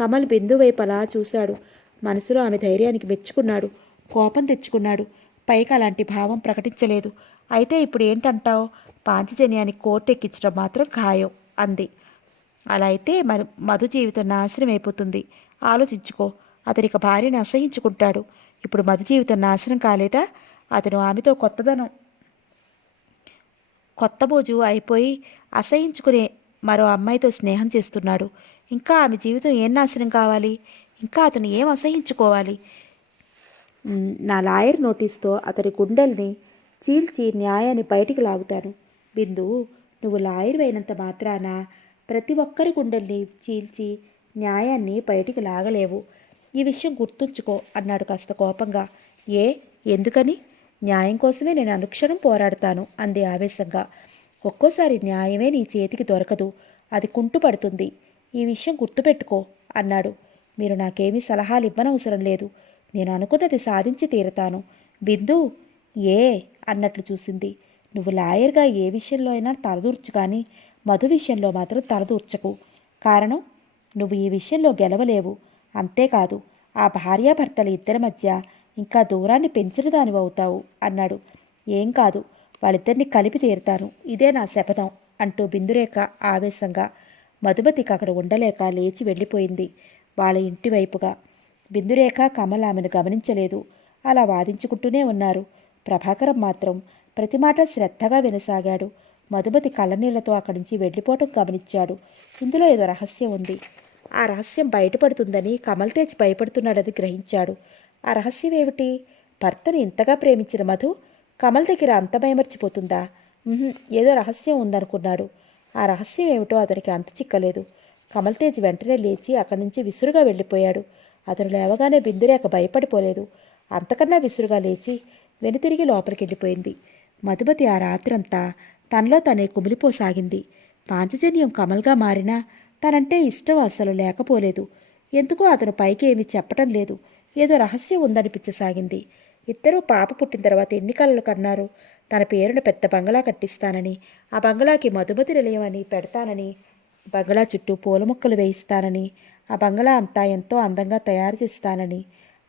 కమల్ బిందు వైపు అలా చూశాడు. మనసులో ఆమె ధైర్యానికి మెచ్చుకున్నాడు, కోపం తెచ్చుకున్నాడు. పైకి అలాంటి భావం ప్రకటించలేదు. అయితే ఇప్పుడు ఏంటంటావు? పాంచజన్యానికి కోర్టు ఎక్కించడం మాత్రం ఖాయం అంది. అలా అయితే మధు జీవితం నాశనం అయిపోతుంది. ఆలోచించుకో. అతనిక భార్యను అసహించుకుంటాడు. ఇప్పుడు మధు జీవితం నాశనం కాలేదా? అతను ఆమెతో కొత్త బోజు అయిపోయి అసహించుకునే మరో అమ్మాయితో స్నేహం చేస్తున్నాడు. ఇంకా ఆమె జీవితం ఏం నాశనం కావాలి? ఇంకా అతను ఏం అసహించుకోవాలి? నా లాయర్ నోటీస్తో అతని గుండెల్ని చీల్చి న్యాయాన్ని బయటికి లాగుతాను. బిందు, నువ్వు లాయర్ అయినంత మాత్రాన ప్రతి ఒక్కరి గుండెల్ని చీల్చి న్యాయాన్ని బయటికి లాగలేవు. ఈ విషయం గుర్తుంచుకో అన్నాడు కాస్త కోపంగా. ఎందుకని? న్యాయం కోసమే నేను అనుక్షణం పోరాడతాను అంది ఆవేశంగా. ఒక్కోసారి న్యాయమే నీ చేతికి దొరకదు, అది కుంటుపడుతుంది. ఈ విషయం గుర్తుపెట్టుకో అన్నాడు. మీరు నాకేమీ సలహాలు ఇవ్వనవసరం లేదు. నేను అనుకున్నది సాధించి తీరతాను. బిందు అన్నట్లు చూసింది. నువ్వు లాయర్గా ఏ విషయంలో అయినా తలదూర్చు, కానీ మధు విషయంలో మాత్రం తలదూర్చకు. కారణం, నువ్వు ఈ విషయంలో గెలవలేవు. అంతేకాదు, ఆ భార్యాభర్తల ఇద్దరి మధ్య ఇంకా దూరాన్ని పెంచిన దానివవుతావు అన్నాడు. ఏం కాదు, వాళ్ళిద్దరిని కలిపి తీరుతాను, ఇదే నా శపథం అంటూ బిందురేఖ ఆవేశంగా. మధుమతికి అక్కడ ఉండలేక లేచి వెళ్ళిపోయింది వాళ్ళ ఇంటి వైపుగా. బిందురేఖ, కమల్ ఆమెను గమనించలేదు. అలా వాదించుకుంటూనే ఉన్నారు. ప్రభాకరం మాత్రం ప్రతి మాట శ్రద్ధగా వినసాగాడు. మధుమతి కళ్ళనీళ్లతో అక్కడి నుంచి వెళ్ళిపోవటం గమనించాడు. ఇందులో ఏదో రహస్యం ఉంది. ఆ రహస్యం బయటపడుతుందని కమల్ తేజ్ భయపడుతున్నాడని గ్రహించాడు. ఆ రహస్యం ఏమిటి? భర్తను ఇంతగా ప్రేమించిన మధు కమల్ దగ్గర అంత భయమర్చిపోతుందా? ఏదో రహస్యం ఉందనుకున్నాడు. ఆ రహస్యం ఏమిటో అతనికి అంత చిక్కలేదు. కమల్ తేజ్ వెంటనే లేచి అక్కడి నుంచి విసురుగా వెళ్ళిపోయాడు. అతను లేవగానే బిందురేఖ భయపడిపోలేదు. అంతకన్నా విసురుగా లేచి వెనుతిరిగి లోపలికి వెళ్ళిపోయింది. మధుమతి ఆ రాత్రంతా తనలో తనే కుమిలిపోసాగింది. పాంచజన్యం కమల్గా మారినా తనంటే ఇష్టం అసలు లేకపోలేదు. ఎందుకో అతను పైకి ఏమీ చెప్పటం లేదు. ఏదో రహస్యం ఉందనిపించసాగింది. ఇద్దరూ పాప పుట్టిన తర్వాత ఎన్ని కలలు కన్నారు? తన పేరున పెద్ద బంగళా కట్టిస్తానని, ఆ బంగళాకి మధుమతి నిలయం అని పెడతానని, బంగళా చుట్టూ పూల మొక్కలు వేయిస్తానని, ఆ బంగళా అంతా ఎంతో అందంగా తయారు చేస్తానని,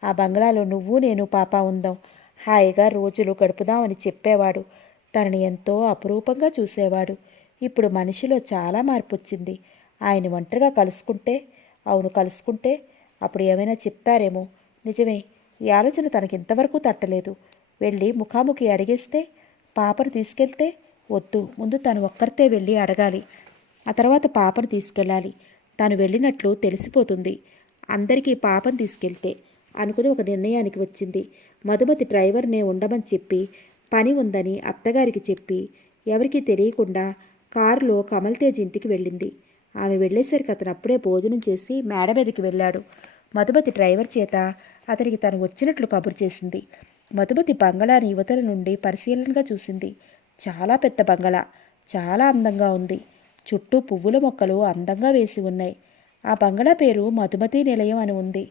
ఆ బంగళాలో నువ్వు నేను పాప ఉందాం, హాయిగా రోజులు గడుపుదామని చెప్పేవాడు. తనని ఎంతో అపురూపంగా చూసేవాడు. ఇప్పుడు మనిషిలో చాలా మార్పు వచ్చింది. ఆయన ఒంటరిగా కలుసుకుంటే అప్పుడు ఏమైనా చెప్తారేమో. నిజమే, ఈ ఆలోచన తనకింతవరకు తట్టలేదు. వెళ్ళి ముఖాముఖి అడిగేస్తే, పాపను తీసుకెళ్తే? వద్దు, ముందు తను ఒక్కరితే వెళ్ళి అడగాలి. ఆ తర్వాత పాపను తీసుకెళ్ళాలి. తాను వెళ్ళినట్లు తెలిసిపోతుంది అందరికీ పాపను తీసుకెళ్తే అనుకుని ఒక నిర్ణయానికి వచ్చింది. మధుమతి డ్రైవర్నే ఉండమని చెప్పి, పని ఉందని అత్తగారికి చెప్పి, ఎవరికీ తెలియకుండా కారులో కమల్ తేజ్ ఇంటికి వెళ్ళింది. ఆమె వెళ్ళేసరికి అతను అప్పుడే భోజనం చేసి మేడ మీదకి వెళ్ళాడు. మధుమతి డ్రైవర్ చేత అతనికి తను వచ్చినట్లు కబురు చేసింది. మధుమతి బంగళాని యువతల నుండి పరిశీలనగా చూసింది. చాలా పెద్ద బంగళా, చాలా అందంగా ఉంది. చుట్టూ పువ్వుల మొక్కలు అందంగా వేసి ఉన్నాయి. ఆ బంగళా పేరు మధుమతి నిలయం అని ఉంది.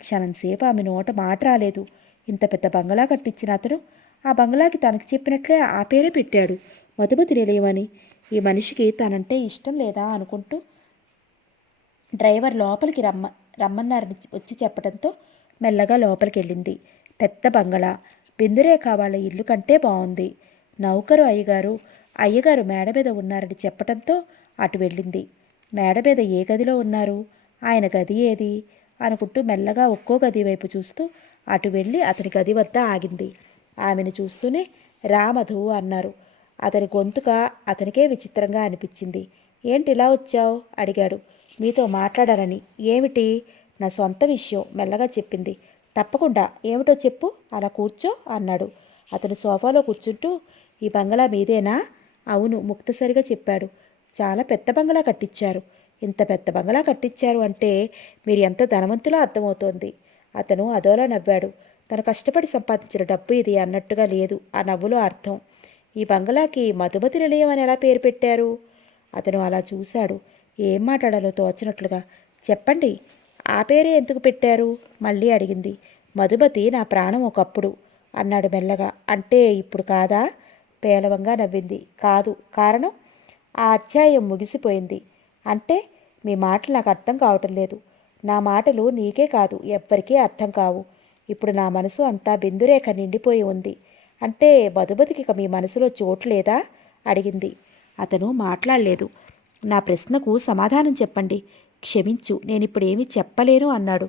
క్షణంసేపు ఆమె నోట మాట రాలేదు. ఇంత పెద్ద బంగళా కట్టించిన అతను ఆ బంగళాకి తనకు చెప్పినట్లే ఆ పేరే పెట్టాడు, మధుమతి నిలయం అని. ఈ మనిషికి తనంటే ఇష్టం లేదా అనుకుంటూ డ్రైవర్ లోపలికి రమ్మన్నారని వచ్చి చెప్పడంతో మెల్లగా లోపలికి వెళ్ళింది. పెద్ద బంగళా బిందురేఖ వాళ్ళ ఇల్లు కంటే బాగుంది. నౌకరు అయ్యగారు మేడ మీద ఉన్నారని చెప్పడంతో అటు వెళ్ళింది. మేడ మీద ఏ గదిలో ఉన్నారు? ఆయన గది ఏది అనుకుంటూ మెల్లగా ఒక్కో గది వైపు చూస్తూ అటు వెళ్ళి అతని గది వద్ద ఆగింది. ఆమెను చూస్తూనే రామధు అన్నారు. అతని గొంతుక అతనికే విచిత్రంగా అనిపించింది. ఏంటి ఇలా వచ్చావు అడిగాడు. మీతో మాట్లాడాలని. ఏమిటి? నా సొంత విషయం మెల్లగా చెప్పింది. తప్పకుండా, ఏమిటో చెప్పు, అలా కూర్చో అన్నాడు. అతను సోఫాలో కూర్చుంటూ, ఈ బంగళా మీదేనా? అవును, ముక్తసరిగా చెప్పాడు. చాలా పెద్ద బంగళా కట్టించారు. ఇంత పెద్ద బంగళా కట్టించారు అంటే మీరు ఎంత ధనవంతులో అర్థమవుతోంది. అతను అదోలా నవ్వాడు. తను కష్టపడి సంపాదించిన డబ్బు ఇది అన్నట్టుగా లేదు ఆ నవ్వులో అర్థం. ఈ బంగళాకి మధుమతి నిలయం అని ఎలా పేరు పెట్టారు? అతను అలా చూశాడు, ఏం మాట్లాడాలో తోచనట్లుగా. చెప్పండి, ఆ పేరే ఎందుకు పెట్టారు? మళ్ళీ అడిగింది. మధుమతి నా ప్రాణం ఒకప్పుడు అన్నాడు మెల్లగా. అంటే ఇప్పుడు కాదా? పేలవంగా నవ్వింది. కాదు. కారణం? ఆ అధ్యాయం ముగిసిపోయింది. అంటే మీ మాటలు నాకు అర్థం కావటం లేదు. నా మాటలు నీకే కాదు ఎవ్వరికీ అర్థం కావు. ఇప్పుడు నా మనసు అంతా బిందురేఖ నిండిపోయి ఉంది. అంటే మధుమతికి ఇక మీ మనసులో చోటు లేదా? అడిగింది. అతను మాట్లాడలేదు. నా ప్రశ్నకు సమాధానం చెప్పండి. క్షమించు, నేనిప్పుడేమీ చెప్పలేను అన్నాడు.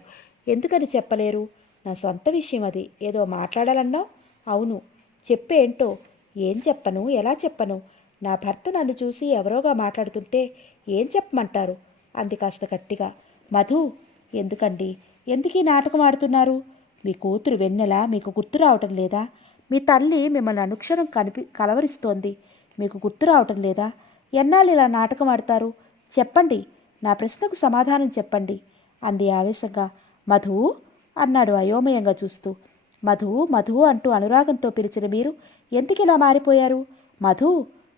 ఎందుకని చెప్పలేరు? నా సొంత విషయం అది. ఏదో మాట్లాడాలన్నావు? అవును. చెప్పేంటో? ఏం చెప్పను, ఎలా చెప్పను? నా భర్త నన్ను చూసి ఎవరోగా మాట్లాడుతుంటే ఏం చెప్పమంటారు? అంది కాస్త గట్టిగా. మధు, ఎందుకండి? ఎందుకీ నాటకం ఆడుతున్నారు? మీ కూతురు వెన్నెల మీకు గుర్తు రావటం లేదా? మీ తల్లి మిమ్మల్ని అనుక్షణం కలవరిస్తోంది. మీకు గుర్తు రావటం లేదా? ఎన్నాళ్ళు ఇలా నాటకం ఆడతారు? చెప్పండి, నా ప్రశ్నకు సమాధానం చెప్పండి అంది ఆవేశంగా. మధు అన్నాడు అయోమయంగా చూస్తూ. మధు మధు అంటూ అనురాగంతో పిలిచిన మీరు ఎందుకు ఇలా మారిపోయారు? మధు,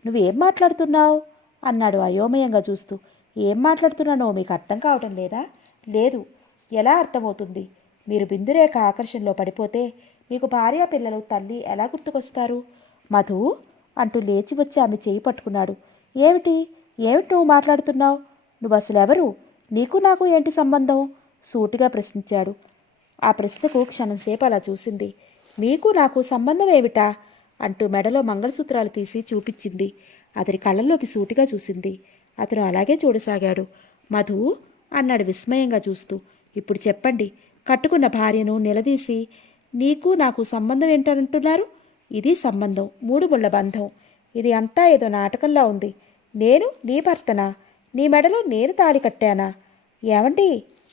నువ్వేం మాట్లాడుతున్నావు అన్నాడు అయోమయంగా చూస్తూ. ఏం మాట్లాడుతున్నానో మీకు అర్థం కావటం లేదా? లేదు. ఎలా అర్థమవుతుంది? మీరు బిందురేఖ ఆకర్షణలో పడిపోతే మీకు భార్య పిల్లలు తల్లి ఎలా గుర్తుకొస్తారు? మధు అంటూ లేచి వచ్చి ఆమె చేయి పట్టుకున్నాడు. ఏమిటి ఏమిటి నువ్వు మాట్లాడుతున్నావు? నువ్వు అసలు ఎవరు? నీకు నాకు ఏంటి సంబంధం? సూటిగా ప్రశ్నించాడు. ఆ ప్రశ్నకు క్షణంసేపు అలా చూసింది. నీకు నాకు సంబంధం ఏమిటా అంటూ మెడలో మంగళసూత్రాలు తీసి చూపించింది. అతని కళ్ళల్లోకి సూటిగా చూసింది. అతను అలాగే చూడసాగాడు. మధు అన్నాడు విస్మయంగా చూస్తూ. ఇప్పుడు చెప్పండి, కట్టుకున్న భార్యను నిలదీసి నీకు నాకు సంబంధం ఏంటంటున్నారు? ఇది సంబంధం, మూడు ముళ్ళ బంధం. ఇది అంతా ఏదో నాటకంలా ఉంది. నేను నీ భర్తనా? నీ మెడలో నేను తాళి కట్టానా? ఏమండి?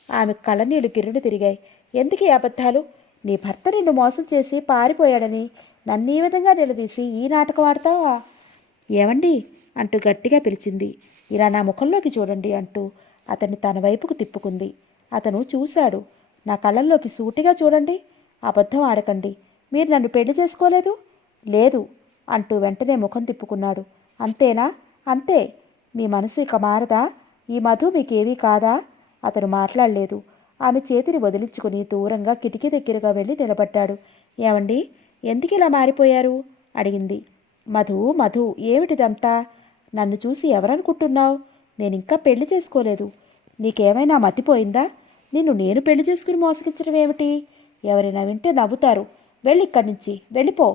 ఆమె కళ్ళనీళ్లు గిర్రును తిరిగాయి. ఎందుకు ఈ అబద్ధాలు? నీ భర్త నిన్ను మోసం చేసి పారిపోయాడని నన్ను ఈ విధంగా నిలదీసి ఈ నాటకం ఆడతావా? ఏమండి అంటూ గట్టిగా పిలిచింది. ఇలా నా ముఖంలోకి చూడండి అంటూ అతన్ని తన వైపుకు తిప్పుకుంది. అతను చూశాడు. నా కళ్ళల్లోకి సూటిగా చూడండి. అబద్ధం ఆడకండి. మీరు నన్ను పెళ్లి చేసుకోలేదు? లేదు అంటూ వెంటనే ముఖం తిప్పుకున్నాడు. అంతేనా? అంతే. మీ మనసు ఇక మారదా? ఈ మధు మీకేవీ కాదా? అతను మాట్లాడలేదు. ఆమె చేతిని వదిలించుకుని దూరంగా కిటికీ దగ్గరగా వెళ్ళి నిలబడ్డాడు. ఏమండి, ఎందుకు ఇలా మారిపోయారు? అడిగింది. మధు మధు, ఏమిటిదంతా? నన్ను చూసి ఎవరనుకుంటున్నావు? నేనింకా పెళ్లి చేసుకోలేదు. నీకేమైనా మతిపోయిందా? నిన్ను నేను పెళ్లి చేసుకుని మోసగించడం ఏమిటి? ఎవరైనా వింటే నవ్వుతారు. వెళ్ళిక్కడి నుంచి వెళ్ళిపో.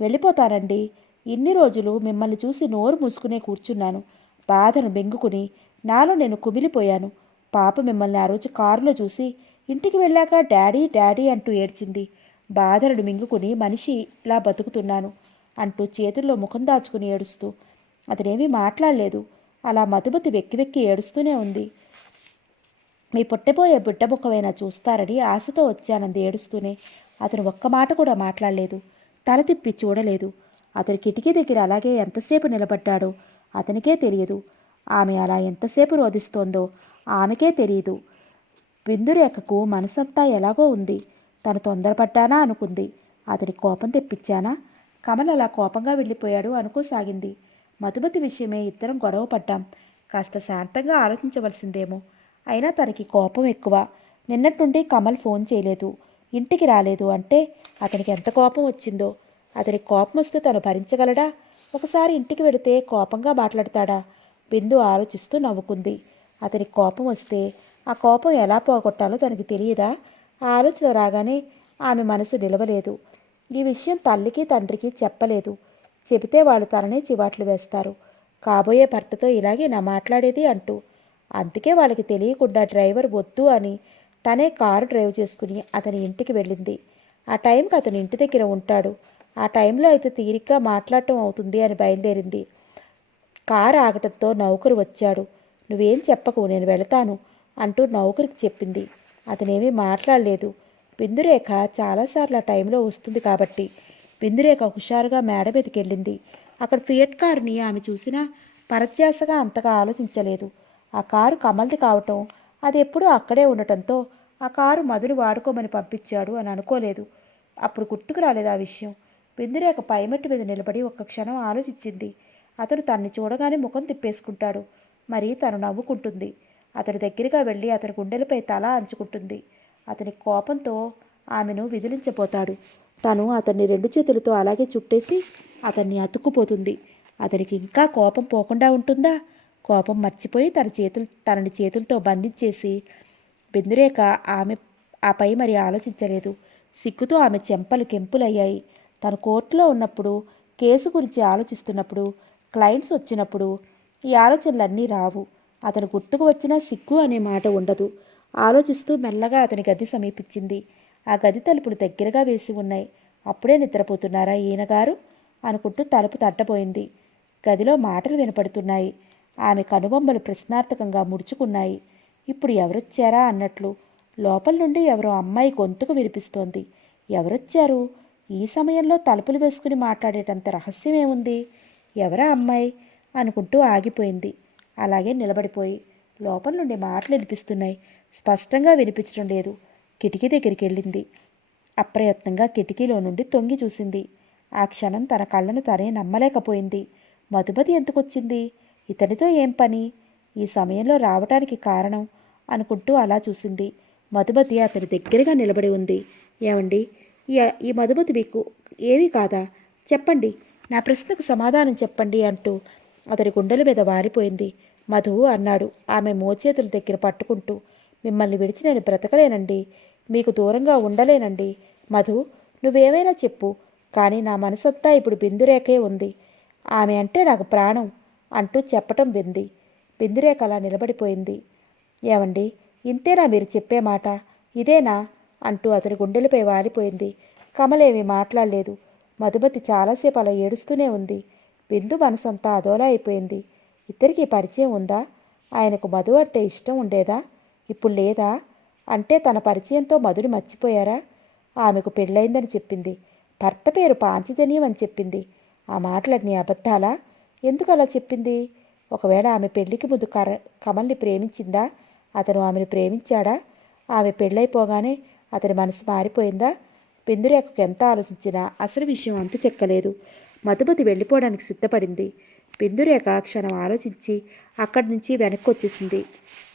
వెళ్ళిపోతానండి. ఇన్ని రోజులు మిమ్మల్ని చూసి నోరు మూసుకునే కూర్చున్నాను. బాధను బెంగుకుని నాలో నేను కుమిలిపోయాను. పాప మిమ్మల్ని ఆ రోజు కారులో చూసి ఇంటికి వెళ్ళాక డాడీ డాడీ అంటూ ఏడ్చింది. బాధలను మింగుకుని మనిషిలా బతుకుతున్నాను అంటూ చేతుల్లో ముఖం దాచుకుని ఏడుస్తూ. అతనేమీ మాట్లాడలేదు. అలా మధుమతి వెక్కి వెక్కి ఏడుస్తూనే ఉంది. మీ పుట్టబోయే బిడ్డ ముఖమైనా చూస్తారని ఆశతో వచ్చానంది ఏడుస్తూనే. అతను ఒక్క మాట కూడా మాట్లాడలేదు. తల తిప్పి చూడలేదు. అతని కిటికీ దగ్గర అలాగే ఎంతసేపు నిలబడ్డాడో అతనికే తెలియదు. ఆమె అలా ఎంతసేపు రోధిస్తోందో ఆమెకే తెలియదు. బిందురేఖకు మనసంతా ఎలాగో ఉంది. తను తొందరపడ్డానా అనుకుంది. అతని కోపం తెప్పించానా? కమల్ అలా కోపంగా వెళ్ళిపోయాడు అనుకోసాగింది. మధుమతి విషయమే ఇద్దరం గొడవ పడ్డాం. కాస్త శాంతంగా ఆలోచించవలసిందేమో. అయినా తనకి కోపం ఎక్కువ. నిన్నటి నుండి కమల్ ఫోన్ చేయలేదు, ఇంటికి రాలేదు అంటే అతనికి ఎంత కోపం వచ్చిందో. అతనికి కోపం వస్తే తను భరించగలడా? ఒకసారి ఇంటికి వెళితే కోపంగా మాట్లాడతాడా? బిందు ఆలోచిస్తూ నవ్వుకుంది. అతనికి కోపం వస్తే ఆ కోపం ఎలా పోగొట్టాలో తనకి తెలియదా? ఆ ఆలోచన రాగానే ఆమె మనసు నిలవలేదు. ఈ విషయం తల్లికి తండ్రికి చెప్పలేదు. చెబితే వాళ్ళు తననే చివాట్లు వేస్తారు. కాబోయే భర్తతో ఇలాగే నా మాట్లాడేది అంటూ. అందుకే వాళ్ళకి తెలియకుండా డ్రైవర్ వద్దు అని తనే కారు డ్రైవ్ చేసుకుని అతని ఇంటికి వెళ్ళింది. ఆ టైంకి అతని ఇంటి దగ్గర ఉంటాడు. ఆ టైంలో అయితే తీరిగ్గా మాట్లాడటం అవుతుంది అని బయలుదేరింది. కారు ఆగటంతో నౌకరు వచ్చాడు. నువ్వేం చెప్పకు, నేను వెళతాను అంటూ నౌకరికి చెప్పింది. అతనేమీ మాట్లాడలేదు. బిందురేఖ చాలాసార్లు ఆ టైంలో వస్తుంది కాబట్టి. బిందురేఖ హుషారుగా మేడ మీదకి వెళ్ళింది. అక్కడ ఫియట్ కారుని ఆమె చూసినా పరధ్యాసగా అంతగా ఆలోచించలేదు. ఆ కారు కమల్ది కావటం, అది ఎప్పుడూ అక్కడే ఉండటంతో ఆ కారు మధుని వాడుకోమని పంపించాడు అని అనుకోలేదు. అప్పుడు గుర్తుకు రాలేదు ఆ విషయం. బిందురేఖ పైమెట్టు మీద నిలబడి ఒక్క క్షణం ఆలోచించింది. అతను తన్ని చూడగానే ముఖం తిప్పేసుకుంటాడు. మరి తను నవ్వుకుంటుంది. అతని దగ్గరగా వెళ్ళి అతని గుండెలపై తల అంచుకుంటుంది. అతని కోపంతో ఆమెను విదిలించబోతాడు. తను అతన్ని రెండు చేతులతో అలాగే చుట్టేసి అతన్ని అతుక్కుపోతుంది. అతనికి ఇంకా కోపం పోకుండా ఉంటుందా? కోపం మర్చిపోయి తనని చేతులతో బంధించేసి బిందురేఖ ఆపై మరి ఆలోచించలేదు. సిగ్గుతో ఆమె చెంపలు కెంపులయ్యాయి. తను కోర్టులో ఉన్నప్పుడు, కేసు గురించి ఆలోచిస్తున్నప్పుడు, క్లయింట్స్ వచ్చినప్పుడు ఈ ఆలోచనలన్నీ రావు. అతను గుర్తుకు వచ్చినా సిగ్గు అనే మాట ఉండదు. ఆలోచిస్తూ మెల్లగా అతని గది సమీపించింది. ఆ గది తలుపులు దగ్గరగా వేసి ఉన్నాయి. అప్పుడే నిద్రపోతున్నారా ఈయనగారు అనుకుంటూ తలుపు తట్టబోయింది. గదిలో మాటలు వినపడుతున్నాయి. ఆమె కనుబొమ్మలు ప్రశ్నార్థకంగా ముడుచుకున్నాయి. ఇప్పుడు ఎవరొచ్చారా అన్నట్లు. లోపల నుండి ఎవరో అమ్మాయి గొంతుకు వినిపిస్తోంది. ఎవరొచ్చారు? ఈ సమయంలో తలుపులు వేసుకుని మాట్లాడేటంత రహస్యమేముంది? ఎవరా అమ్మాయి అనుకుంటూ ఆగిపోయింది. అలాగే నిలబడిపోయి లోపల నుండి మాటలు వినిపిస్తున్నాయి. స్పష్టంగా వినిపించడం లేదు. కిటికీ దగ్గరికి వెళ్ళింది. అప్రయత్నంగా కిటికీలో నుండి తొంగి చూసింది. ఆ క్షణం తన కళ్ళను తనే నమ్మలేకపోయింది. మధుమతి ఎందుకొచ్చింది? ఇతనితో ఏం పని? ఈ సమయంలో రావటానికి కారణం అనుకుంటూ అలా చూసింది. మధుమతి అతని దగ్గరగా నిలబడి ఉంది. ఏమండి, ఈ మధుమతి మీకు ఏమీ కాదా? చెప్పండి, నా ప్రశ్నకు సమాధానం చెప్పండి అంటూ అతని గుండెల మీద వారిపోయింది. మధు అన్నాడు ఆమె మోచేతుల దగ్గర పట్టుకుంటూ. మిమ్మల్ని విడిచి నేను బ్రతకలేనండి. మీకు దూరంగా ఉండలేనండి. మధు, నువ్వేమైనా చెప్పు, కానీ నా మనసంతా ఇప్పుడు బిందురేఖే ఉంది. ఆమె అంటే నాకు ప్రాణం అంటూ చెప్పటం వింది. బిందురేఖ అలా నిలబడిపోయింది. ఏమండి, ఇంతేనా మీరు చెప్పే మాట? ఇదేనా అంటూ అతని గుండెలపై వాలిపోయింది. కమలేమీ మాట్లాడలేదు. మధుమతి చాలాసేపు అలా ఏడుస్తూనే ఉంది. బిందు మనసంతా అదోలా అయిపోయింది. ఇద్దరికీ పరిచయం ఉందా? ఆయనకు మధు అంటే ఇష్టం ఉండేదా? ఇప్పుడు లేదా? అంటే తన పరిచయంతో మధుని మర్చిపోయారా? ఆమెకు పెళ్ళయిందని చెప్పింది. భర్త పేరు పాంచజన్యం అని చెప్పింది. ఆ మాటలన్నీ అబద్ధాలా? ఎందుకు అలా చెప్పింది? ఒకవేళ ఆమె పెళ్లికి ముందు కమల్ని ప్రేమించిందా? అతను ఆమెను ప్రేమించాడా? ఆమె పెళ్ళైపోగానే అతని మనసు మారిపోయిందా? బిందురేఖకు ఎంత ఆలోచించినా అసలు విషయం అంతు చెక్కలేదు. మధుమతి వెళ్ళిపోవడానికి సిద్ధపడింది. బిందురేఖ క్షణం ఆలోచించి అక్కడి నుంచి వెనక్కి వచ్చేసింది.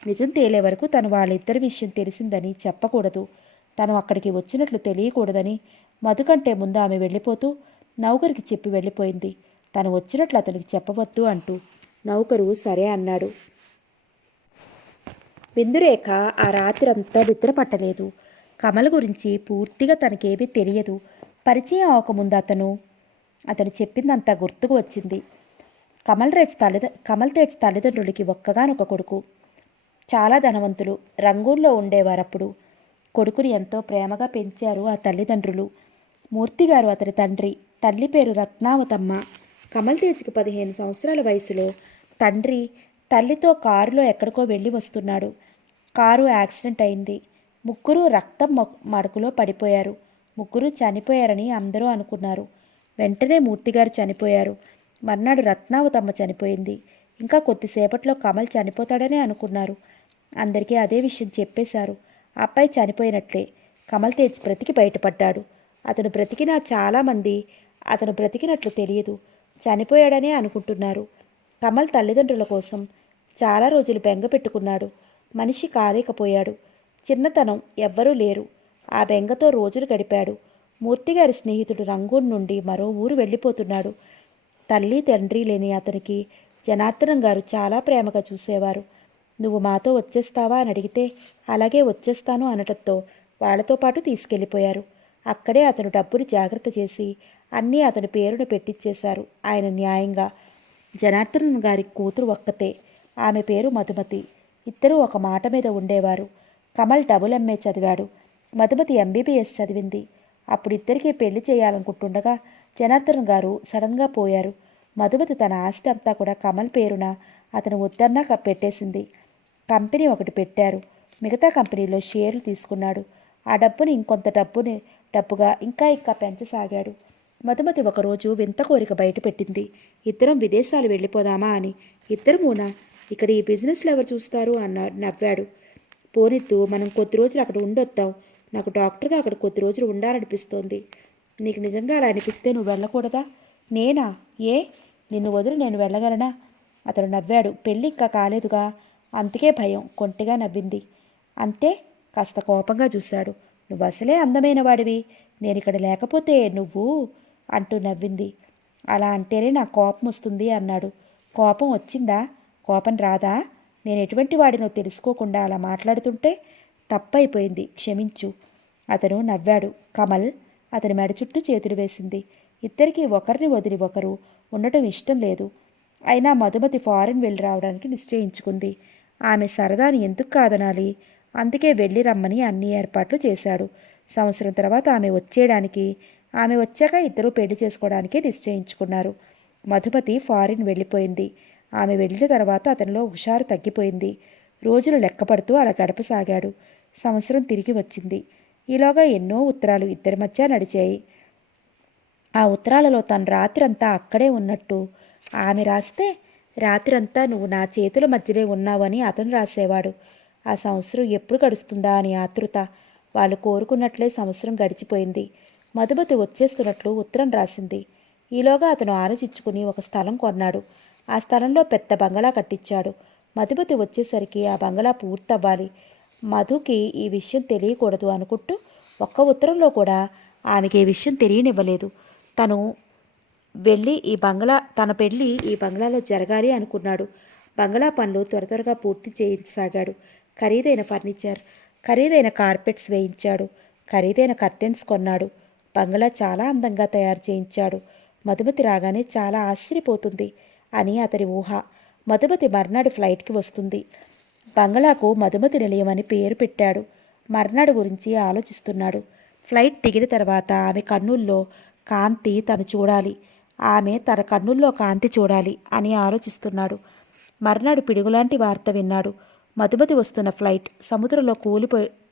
నిజం తేలే వరకు తను వాళ్ళిద్దరి విషయం తెలిసిందని చెప్పకూడదు. తను అక్కడికి వచ్చినట్లు తెలియకూడదని మధు కంటే ముందు ఆమె వెళ్ళిపోతూ నౌకరికి చెప్పి వెళ్ళిపోయింది. తను వచ్చినట్లు అతనికి చెప్పవద్దు అంటూ. నౌకరు సరే అన్నాడు. బిందురేఖ ఆ రాత్రంతా నిద్ర పట్టలేదు. కమల్ గురించి పూర్తిగా తనకేమీ తెలియదు. పరిచయం అవ్వకముందు అతను చెప్పిందంతా గుర్తుకు వచ్చింది. కమల్ తేజ్ తల్లిదండ్రులకి ఒక్కగానొక కొడుకు. చాలా ధనవంతులు. రంగూన్లో ఉండేవారప్పుడు. కొడుకుని ఎంతో ప్రేమగా పెంచారు ఆ తల్లిదండ్రులు. మూర్తిగారు అతని తండ్రి. తల్లి పేరు రత్నావతమ్మ. కమల్ తేజ్కి 15 సంవత్సరాల వయసులో తండ్రి తల్లితో కారులో ఎక్కడికో వెళ్ళి వస్తున్నాడు. కారు యాక్సిడెంట్ అయింది. ముగ్గురు రక్తం మడుకులో పడిపోయారు. ముగ్గురు చనిపోయారని అందరూ అనుకున్నారు. వెంటనే మూర్తిగారు చనిపోయారు. మర్నాడు రత్నావతమ్మ చనిపోయింది. ఇంకా కొద్దిసేపట్లో కమల్ చనిపోతాడనే అనుకున్నారు. అందరికీ అదే విషయం చెప్పేశారు. ఆ అబ్బాయి చనిపోయినట్లే. కమల్ తేజ్ బ్రతికి బయటపడ్డాడు. అతను బ్రతికినా చాలామంది అతను బ్రతికినట్లు తెలియదు, చనిపోయాడనే అనుకుంటున్నారు. కమల్ తల్లిదండ్రుల కోసం చాలా రోజులు బెంగ పెట్టుకున్నాడు. మనిషి కాలేకపోయాడు. చిన్నతనం ఎవ్వరూ లేరు. ఆ బెంగతో రోజులు గడిపాడు. మూర్తిగారి స్నేహితుడు రంగూన్ నుండి మరో ఊరు వెళ్ళిపోతున్నాడు. తల్లి తండ్రి లేని అతనికి జనార్దనం గారు చాలా ప్రేమగా చూసేవారు. నువ్వు మాతో వచ్చేస్తావా అని అడిగితే అలాగే వచ్చేస్తాను అనటంతో వాళ్లతో పాటు తీసుకెళ్ళిపోయారు. అక్కడే అతను డబ్బుని జాగ్రత్త చేసి అన్నీ అతని పేరును పెట్టించేశారు ఆయన న్యాయంగా. జనార్దనం గారి కూతురు ఒక్కతే. ఆమె పేరు మధుమతి. ఇద్దరూ ఒక మాట మీద ఉండేవారు. కమల్ డబుల్ ఎంఏ చదివాడు. మధుమతి ఎంబీబీఎస్ చదివింది. అప్పుడు ఇద్దరికీ పెళ్లి చేయాలనుకుంటుండగా జనార్దన్ గారు సడన్గా పోయారు. మధుమతి తన ఆస్తి అంతా కూడా కమల్ పేరున అతను వద్దన్నా పెట్టేసింది. కంపెనీ ఒకటి పెట్టారు. మిగతా కంపెనీలో షేర్లు తీసుకున్నాడు. ఆ డబ్బుని ఇంకొంత డబ్బుగా ఇంకా పెంచసాగాడు. మధుమతి ఒకరోజు వింత కోరిక బయటపెట్టింది. ఇద్దరం విదేశాలు వెళ్ళిపోదామా అని. ఇద్దరమూనా? ఇక్కడ ఈ బిజినెస్లు ఎవరు చూస్తారు నవ్వాడు. పోనిద్దు, మనం కొద్ది రోజులు అక్కడ ఉండొద్దాం. నాకు డాక్టర్గా అక్కడ కొద్ది రోజులు ఉండాలనిపిస్తోంది. నీకు నిజంగా అలా అనిపిస్తే నువ్వు వెళ్ళకూడదా? నేనా? ఏ? నిన్ను వదిలి నేను వెళ్ళగలనా? అతడు నవ్వాడు. పెళ్ళి ఇంకా కాలేదుగా, అందుకే భయం. కొంటెగా నవ్వింది. అంతే? కాస్త కోపంగా చూశాడు. నువ్వు అసలే అందమైన వాడివి, నేనిక్కడ లేకపోతే నువ్వు అంటూ నవ్వింది. అలా అంటేనే నాకు కోపం వస్తుంది అన్నాడు. కోపం వచ్చిందా? కోపం రాదా? నేను ఎటువంటి వాడినో తెలుసుకోకుండా అలా మాట్లాడుతుంటే తప్పైపోయింది, క్షమించు. అతను నవ్వాడు. కమల్ అతని మెడ చుట్టూ చేతులు వేసింది. ఇద్దరికీ ఒకరిని వదిలి ఒకరు ఉండటం ఇష్టం లేదు. అయినా మధుమతి ఫారిన్ వెళ్ళి రావడానికి నిశ్చయించుకుంది. ఆమె సరదాని ఎందుకు కాదనాలి? అందుకే వెళ్ళి రమ్మని అన్ని ఏర్పాట్లు చేశాడు. సంవత్సరం తర్వాత ఆమె వచ్చేయడానికి, ఆమె వచ్చాక ఇద్దరూ పెళ్లి చేసుకోవడానికే నిశ్చయించుకున్నారు. మధుమతి ఫారిన్ వెళ్ళిపోయింది. ఆమె వెళ్ళిన తర్వాత అతనిలో హుషారు తగ్గిపోయింది. రోజులు లెక్కపడుతూ అలా గడపసాగాడు. సంవత్సరం తిరిగి వచ్చింది. ఈలోగా ఎన్నో ఉత్తరాలు ఇద్దరి మధ్య నడిచాయి. ఆ ఉత్తరాలలో తను రాత్రంతా అక్కడే ఉన్నట్టు ఆమె రాస్తే, రాత్రంతా నువ్వు నా చేతుల మధ్యనే ఉన్నావని అతను రాసేవాడు. ఆ సంవత్సరం ఎప్పుడు గడుస్తుందా అని ఆతృత. వాళ్ళు కోరుకున్నట్లే సంవత్సరం గడిచిపోయింది. మధుమతి వచ్చేస్తున్నట్లు ఉత్తరం రాసింది. ఈలోగా అతను ఆలోచించుకుని ఒక స్థలం కొన్నాడు. ఆ స్థలంలో పెద్ద బంగళా కట్టించాడు. మధుమతి వచ్చేసరికి ఆ బంగళా పూర్తవ్వాలి. మధుకి ఈ విషయం తెలియకూడదు అనుకుంటూ ఒక్క ఉత్తరంలో కూడా ఆమెకి ఈ విషయం తెలియనివ్వలేదు. తను తన పెళ్ళి ఈ బంగ్లాలో జరగాలి అనుకున్నాడు. బంగ్లా పనులు త్వరగా పూర్తి చేయించసాగాడు. ఖరీదైన ఫర్నిచర్, ఖరీదైన కార్పెట్స్ వేయించాడు. ఖరీదైన కర్టెన్స్ కొన్నాడు. బంగ్లా చాలా అందంగా తయారు చేయించాడు. మధుమతి రాగానే చాలా ఆశ్చర్యపోతుంది అని అతని ఊహ. మధుమతి మర్నాడు ఫ్లైట్కి వస్తుంది. బంగ్లాకు మధుమతి నిలయం అని పేరు పెట్టాడు. మర్నాడు గురించి ఆలోచిస్తున్నాడు. ఫ్లైట్ దిగిన తర్వాత ఆమె కన్నుల్లో కాంతి తను చూడాలి. ఆమె తన కన్నుల్లో కాంతి చూడాలి అని ఆలోచిస్తున్నాడు. మర్నాడు పిడుగులాంటి వార్త విన్నాడు. మధుమతి వస్తున్న ఫ్లైట్ సముద్రంలో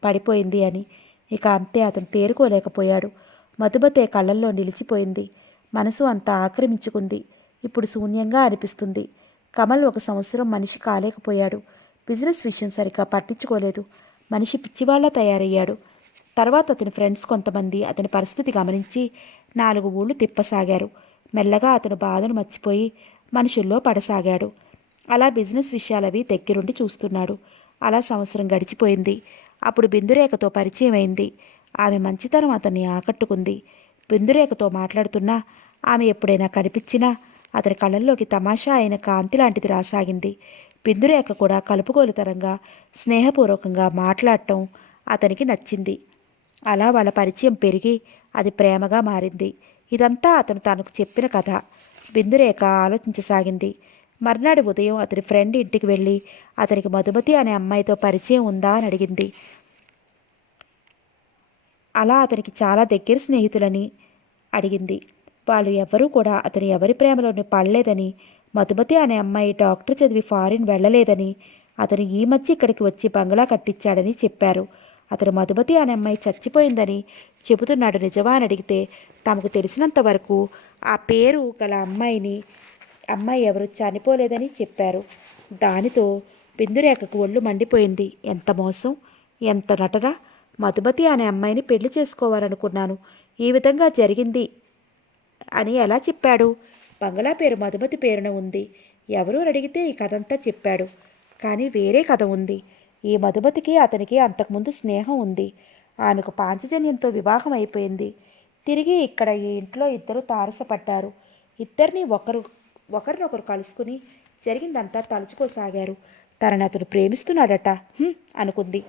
పడిపోయింది అని. ఇక అంతే, అతను తేరుకోలేకపోయాడు. మధుమతే కళ్ళల్లో నిలిచిపోయింది. మనసు అంతా ఆక్రమించుకుంది. ఇప్పుడు శూన్యంగా అనిపిస్తుంది. కమల్ ఒక సంవత్సరం మనిషి కాలేకపోయాడు. బిజినెస్ విషయం సరిగ్గా పట్టించుకోలేదు. మనిషి పిచ్చివాళ్ల తయారయ్యాడు. తర్వాత అతని ఫ్రెండ్స్ కొంతమంది అతని పరిస్థితి గమనించి 4 ఊళ్ళు తిప్పసాగారు. మెల్లగా అతను బాధను మర్చిపోయి మనుషుల్లో పడసాగాడు. అలా బిజినెస్ విషయాలవి దగ్గరుండి చూస్తున్నాడు. అలా సంవత్సరం గడిచిపోయింది. అప్పుడు బిందురేఖతో పరిచయం అయింది. ఆమె మంచితనం అతన్ని ఆకట్టుకుంది. బిందురేఖతో మాట్లాడుతున్నా, ఆమె ఎప్పుడైనా కనిపించినా అతని కళ్ళల్లోకి తమాషా అయిన కాంతి లాంటిది రాసాగింది. బిందురేఖ కూడా కలుపుగోలుతరంగా, స్నేహపూర్వకంగా మాట్లాడటం అతనికి నచ్చింది. అలా వాళ్ళ పరిచయం పెరిగి అది ప్రేమగా మారింది. ఇదంతా అతను తనకు చెప్పిన కథ. బిందురేఖ ఆలోచించసాగింది. మర్నాడు ఉదయం అతని ఫ్రెండ్ ఇంటికి వెళ్ళి అతనికి మధుమతి అనే అమ్మాయితో పరిచయం ఉందా అని అడిగింది. అలా అతనికి చాలా దగ్గర స్నేహితులని అడిగింది. వాళ్ళు ఎవ్వరూ కూడా అతని ఎవరి ప్రేమలోని పడలేదని, మధుమతి అనే అమ్మాయి డాక్టర్ చదివి ఫారిన్ వెళ్ళలేదని, అతను ఈ మధ్య ఇక్కడికి వచ్చి బంగ్లా కట్టించాడని చెప్పారు. అతను మధుమతి అనే అమ్మాయి చచ్చిపోయిందని చెబుతున్నాడు. నిజమా అని అడిగితే తమకు తెలిసినంత వరకు ఆ పేరు గల అమ్మాయి ఎవరు చనిపోలేదని చెప్పారు. దానితో బిందురేఖకు ఒళ్ళు మండిపోయింది. ఎంత మోసం, ఎంత నటన! మధుమతి అనే అమ్మాయిని పెళ్లి చేసుకోవాలనుకున్నాను, ఈ విధంగా జరిగింది అని ఎలా చెప్పాడు? బంగ్లా పేరు మధుమతి పేరున ఉంది. ఎవరూ అడిగితే ఈ కథంతా చెప్పాడు. కానీ వేరే కథ ఉంది. ఈ మధుమతికి అతనికి అంతకుముందు స్నేహం ఉంది. ఆమెకు పాంచజన్యంతో వివాహం అయిపోయింది. తిరిగి ఇక్కడ ఈ ఇంట్లో ఇద్దరు తారసపడ్డారు. ఇద్దరిని ఒకరినొకరు కలుసుకుని జరిగిందంతా తలుచుకోసాగారు. తనని అతను ప్రేమిస్తున్నాడట అనుకుంది.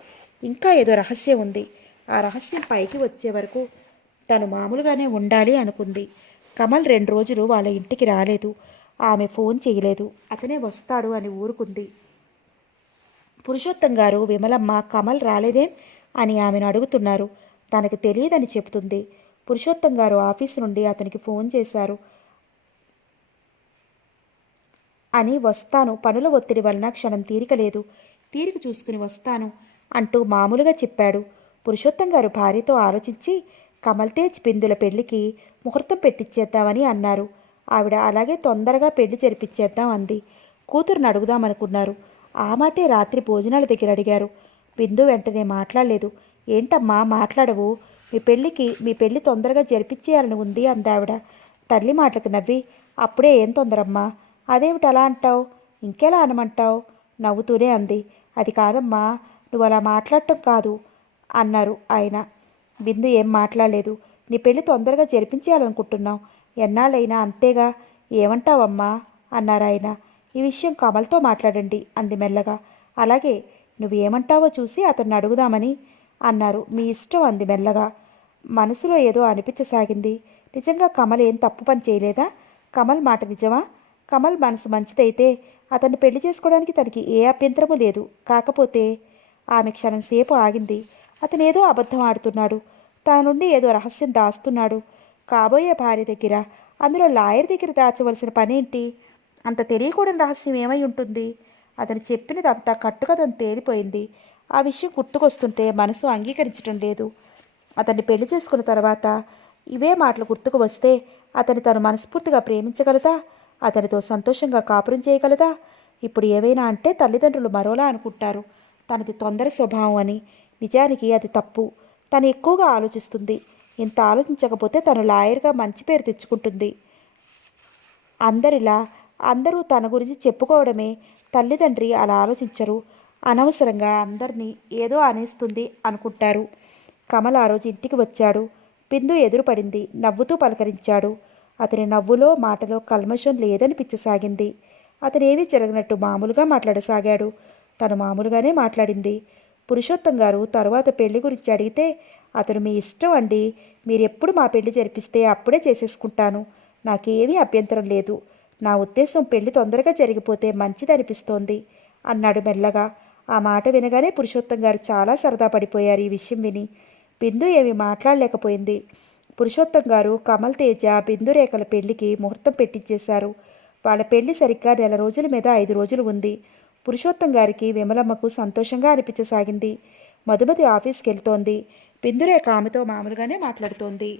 ఇంకా ఏదో రహస్యం ఉంది. ఆ రహస్యం పైకి వచ్చే వరకు తను మామూలుగానే ఉండాలి అనుకుంది. కమల్ 2 రోజులు వాళ్ళ ఇంటికి రాలేదు. ఆమె ఫోన్ చేయలేదు. అతనే వస్తాడు అని ఊరుకుంది. పురుషోత్తం గారు, విమలమ్మ కమల్ రాలేదేం అని ఆమెను అడుగుతున్నారు. తనకు తెలియదని చెబుతుంది. పురుషోత్తం గారు ఆఫీసు నుండి అతనికి ఫోన్ చేశారు అని, వస్తాను, పనుల ఒత్తిడి వలన క్షణం తీరిక లేదు, తీరిక చూసుకుని వస్తాను అంటూ మామూలుగా చెప్పాడు. పురుషోత్తం గారు భార్యతో ఆలోచించి కమల్ తేజ్ బిందుల పెళ్లికి ముహూర్తం పెట్టించేద్దామని అన్నారు. ఆవిడ అలాగే తొందరగా పెళ్లి జరిపించేద్దాం అంది. కూతురుని అడుగుదామనుకున్నారు. ఆ మాటే రాత్రి భోజనాల దగ్గర అడిగారు. బిందు వెంటనే మాట్లాడలేదు. ఏంటమ్మా మాట్లాడవు? మీ పెళ్ళి తొందరగా జరిపించేయాలని ఉంది అందావిడ. తల్లి మాటలకు నవ్వి, అప్పుడే ఏం తొందరమ్మా? అదేమిటి అలా అంటావు? ఇంకెలా అనమంటావు? నవ్వుతూనే అంది. అది కాదమ్మా, నువ్వు అలా మాట్లాడటం కాదు అన్నారు ఆయన. బిందు ఏం మాట్లాడలేదు. నీ పెళ్లి తొందరగా జరిపించేయాలనుకుంటున్నావు. ఎన్నాళ్ళైనా అంతేగా. ఏమంటావమ్మా అన్నారాయన. ఈ విషయం కమల్తో మాట్లాడండి అంది మెల్లగా. అలాగే, నువ్వు ఏమంటావో చూసి అతన్ని అడుగుదామని అన్నారు. మీ ఇష్టం అంది మెల్లగా. మనసులో ఏదో అనిపించసాగింది. నిజంగా కమల్ ఏం తప్పు పని చేయలేదా? కమల్ మాట నిజమా? కమల్ మనసు మంచిదైతే అతన్ని పెళ్లి చేసుకోవడానికి తనకి ఏ అభ్యంతరమూ లేదు. కాకపోతే ఆమె క్షణం సేపు ఆగింది. అతనేదో అబద్ధం ఆడుతున్నాడు. తన నుండి ఏదో రహస్యం దాస్తున్నాడు. కాబోయే భార్య దగ్గర, అందులో లాయర్ దగ్గర దాచవలసిన పనేంటి? అంత తెలియకూడని రహస్యం ఏమై ఉంటుంది? అతను చెప్పినదంతా కట్టుకథని తేలిపోయింది. ఆ విషయం గుర్తుకొస్తుంటే మనసు అంగీకరించడం లేదు. అతన్ని పెళ్లి చేసుకున్న తర్వాత ఇవే మాటలు గుర్తుకు వస్తే అతని తను మనస్ఫూర్తిగా ప్రేమించగలదా? అతనితో సంతోషంగా కాపురం చేయగలదా? ఇప్పుడు ఏవైనా అంటే తల్లిదండ్రులు మరోలా అనుకుంటారు. తనది తొందర స్వభావం అని. నిజానికి అది తప్పు. తను ఎక్కువగా ఆలోచిస్తుంది. ఇంత ఆలోచించకపోతే తను లాయర్గా మంచి పేరు తెచ్చుకుంటుంది. అందరూ తన గురించి చెప్పుకోవడమే. తల్లిదండ్రి అలా ఆలోచించరు. అనవసరంగా అందరినీ ఏదో అనేస్తుంది అనుకుంటారు. కమల్ ఆ రోజు ఇంటికి వచ్చాడు. బిందు ఎదురుపడింది. నవ్వుతూ పలకరించాడు. అతని నవ్వులో మాటలో కల్మషం లేదనిపించసాగింది. అతనేమీ జరగనట్టు మామూలుగా మాట్లాడసాగాడు. తను మామూలుగానే మాట్లాడింది. పురుషోత్తం గారు తరువాత పెళ్లి గురించి అడిగితే, అతను మీ ఇష్టం అండి. మీరెప్పుడు మా పెళ్లి జరిపిస్తే అప్పుడే చేసేసుకుంటాను. నాకేమీ అభ్యంతరం లేదు. నా ఉద్దేశం పెళ్లి తొందరగా జరిగిపోతే మంచిదనిపిస్తోంది అన్నాడు మెల్లగా. ఆ మాట వినగానే పురుషోత్తం గారు చాలా సరదా పడిపోయారు ఈ విషయం విని. బిందు ఏమీ మాట్లాడలేకపోయింది. పురుషోత్తం గారు కమల్ తేజ బిందురేఖల పెళ్లికి ముహూర్తం పెట్టించేశారు. వాళ్ళ పెళ్లి సరిగ్గా 1 నెల రోజుల మీద 5 రోజులు ఉంది. పురుషోత్తం గారికి విమలమ్మకు సంతోషంగా అనిపించసాగింది. మధుమతి ఆఫీస్కి వెళ్తోంది. బిందురేఖ ఆమెతో మామూలుగానే మాట్లాడుతోంది.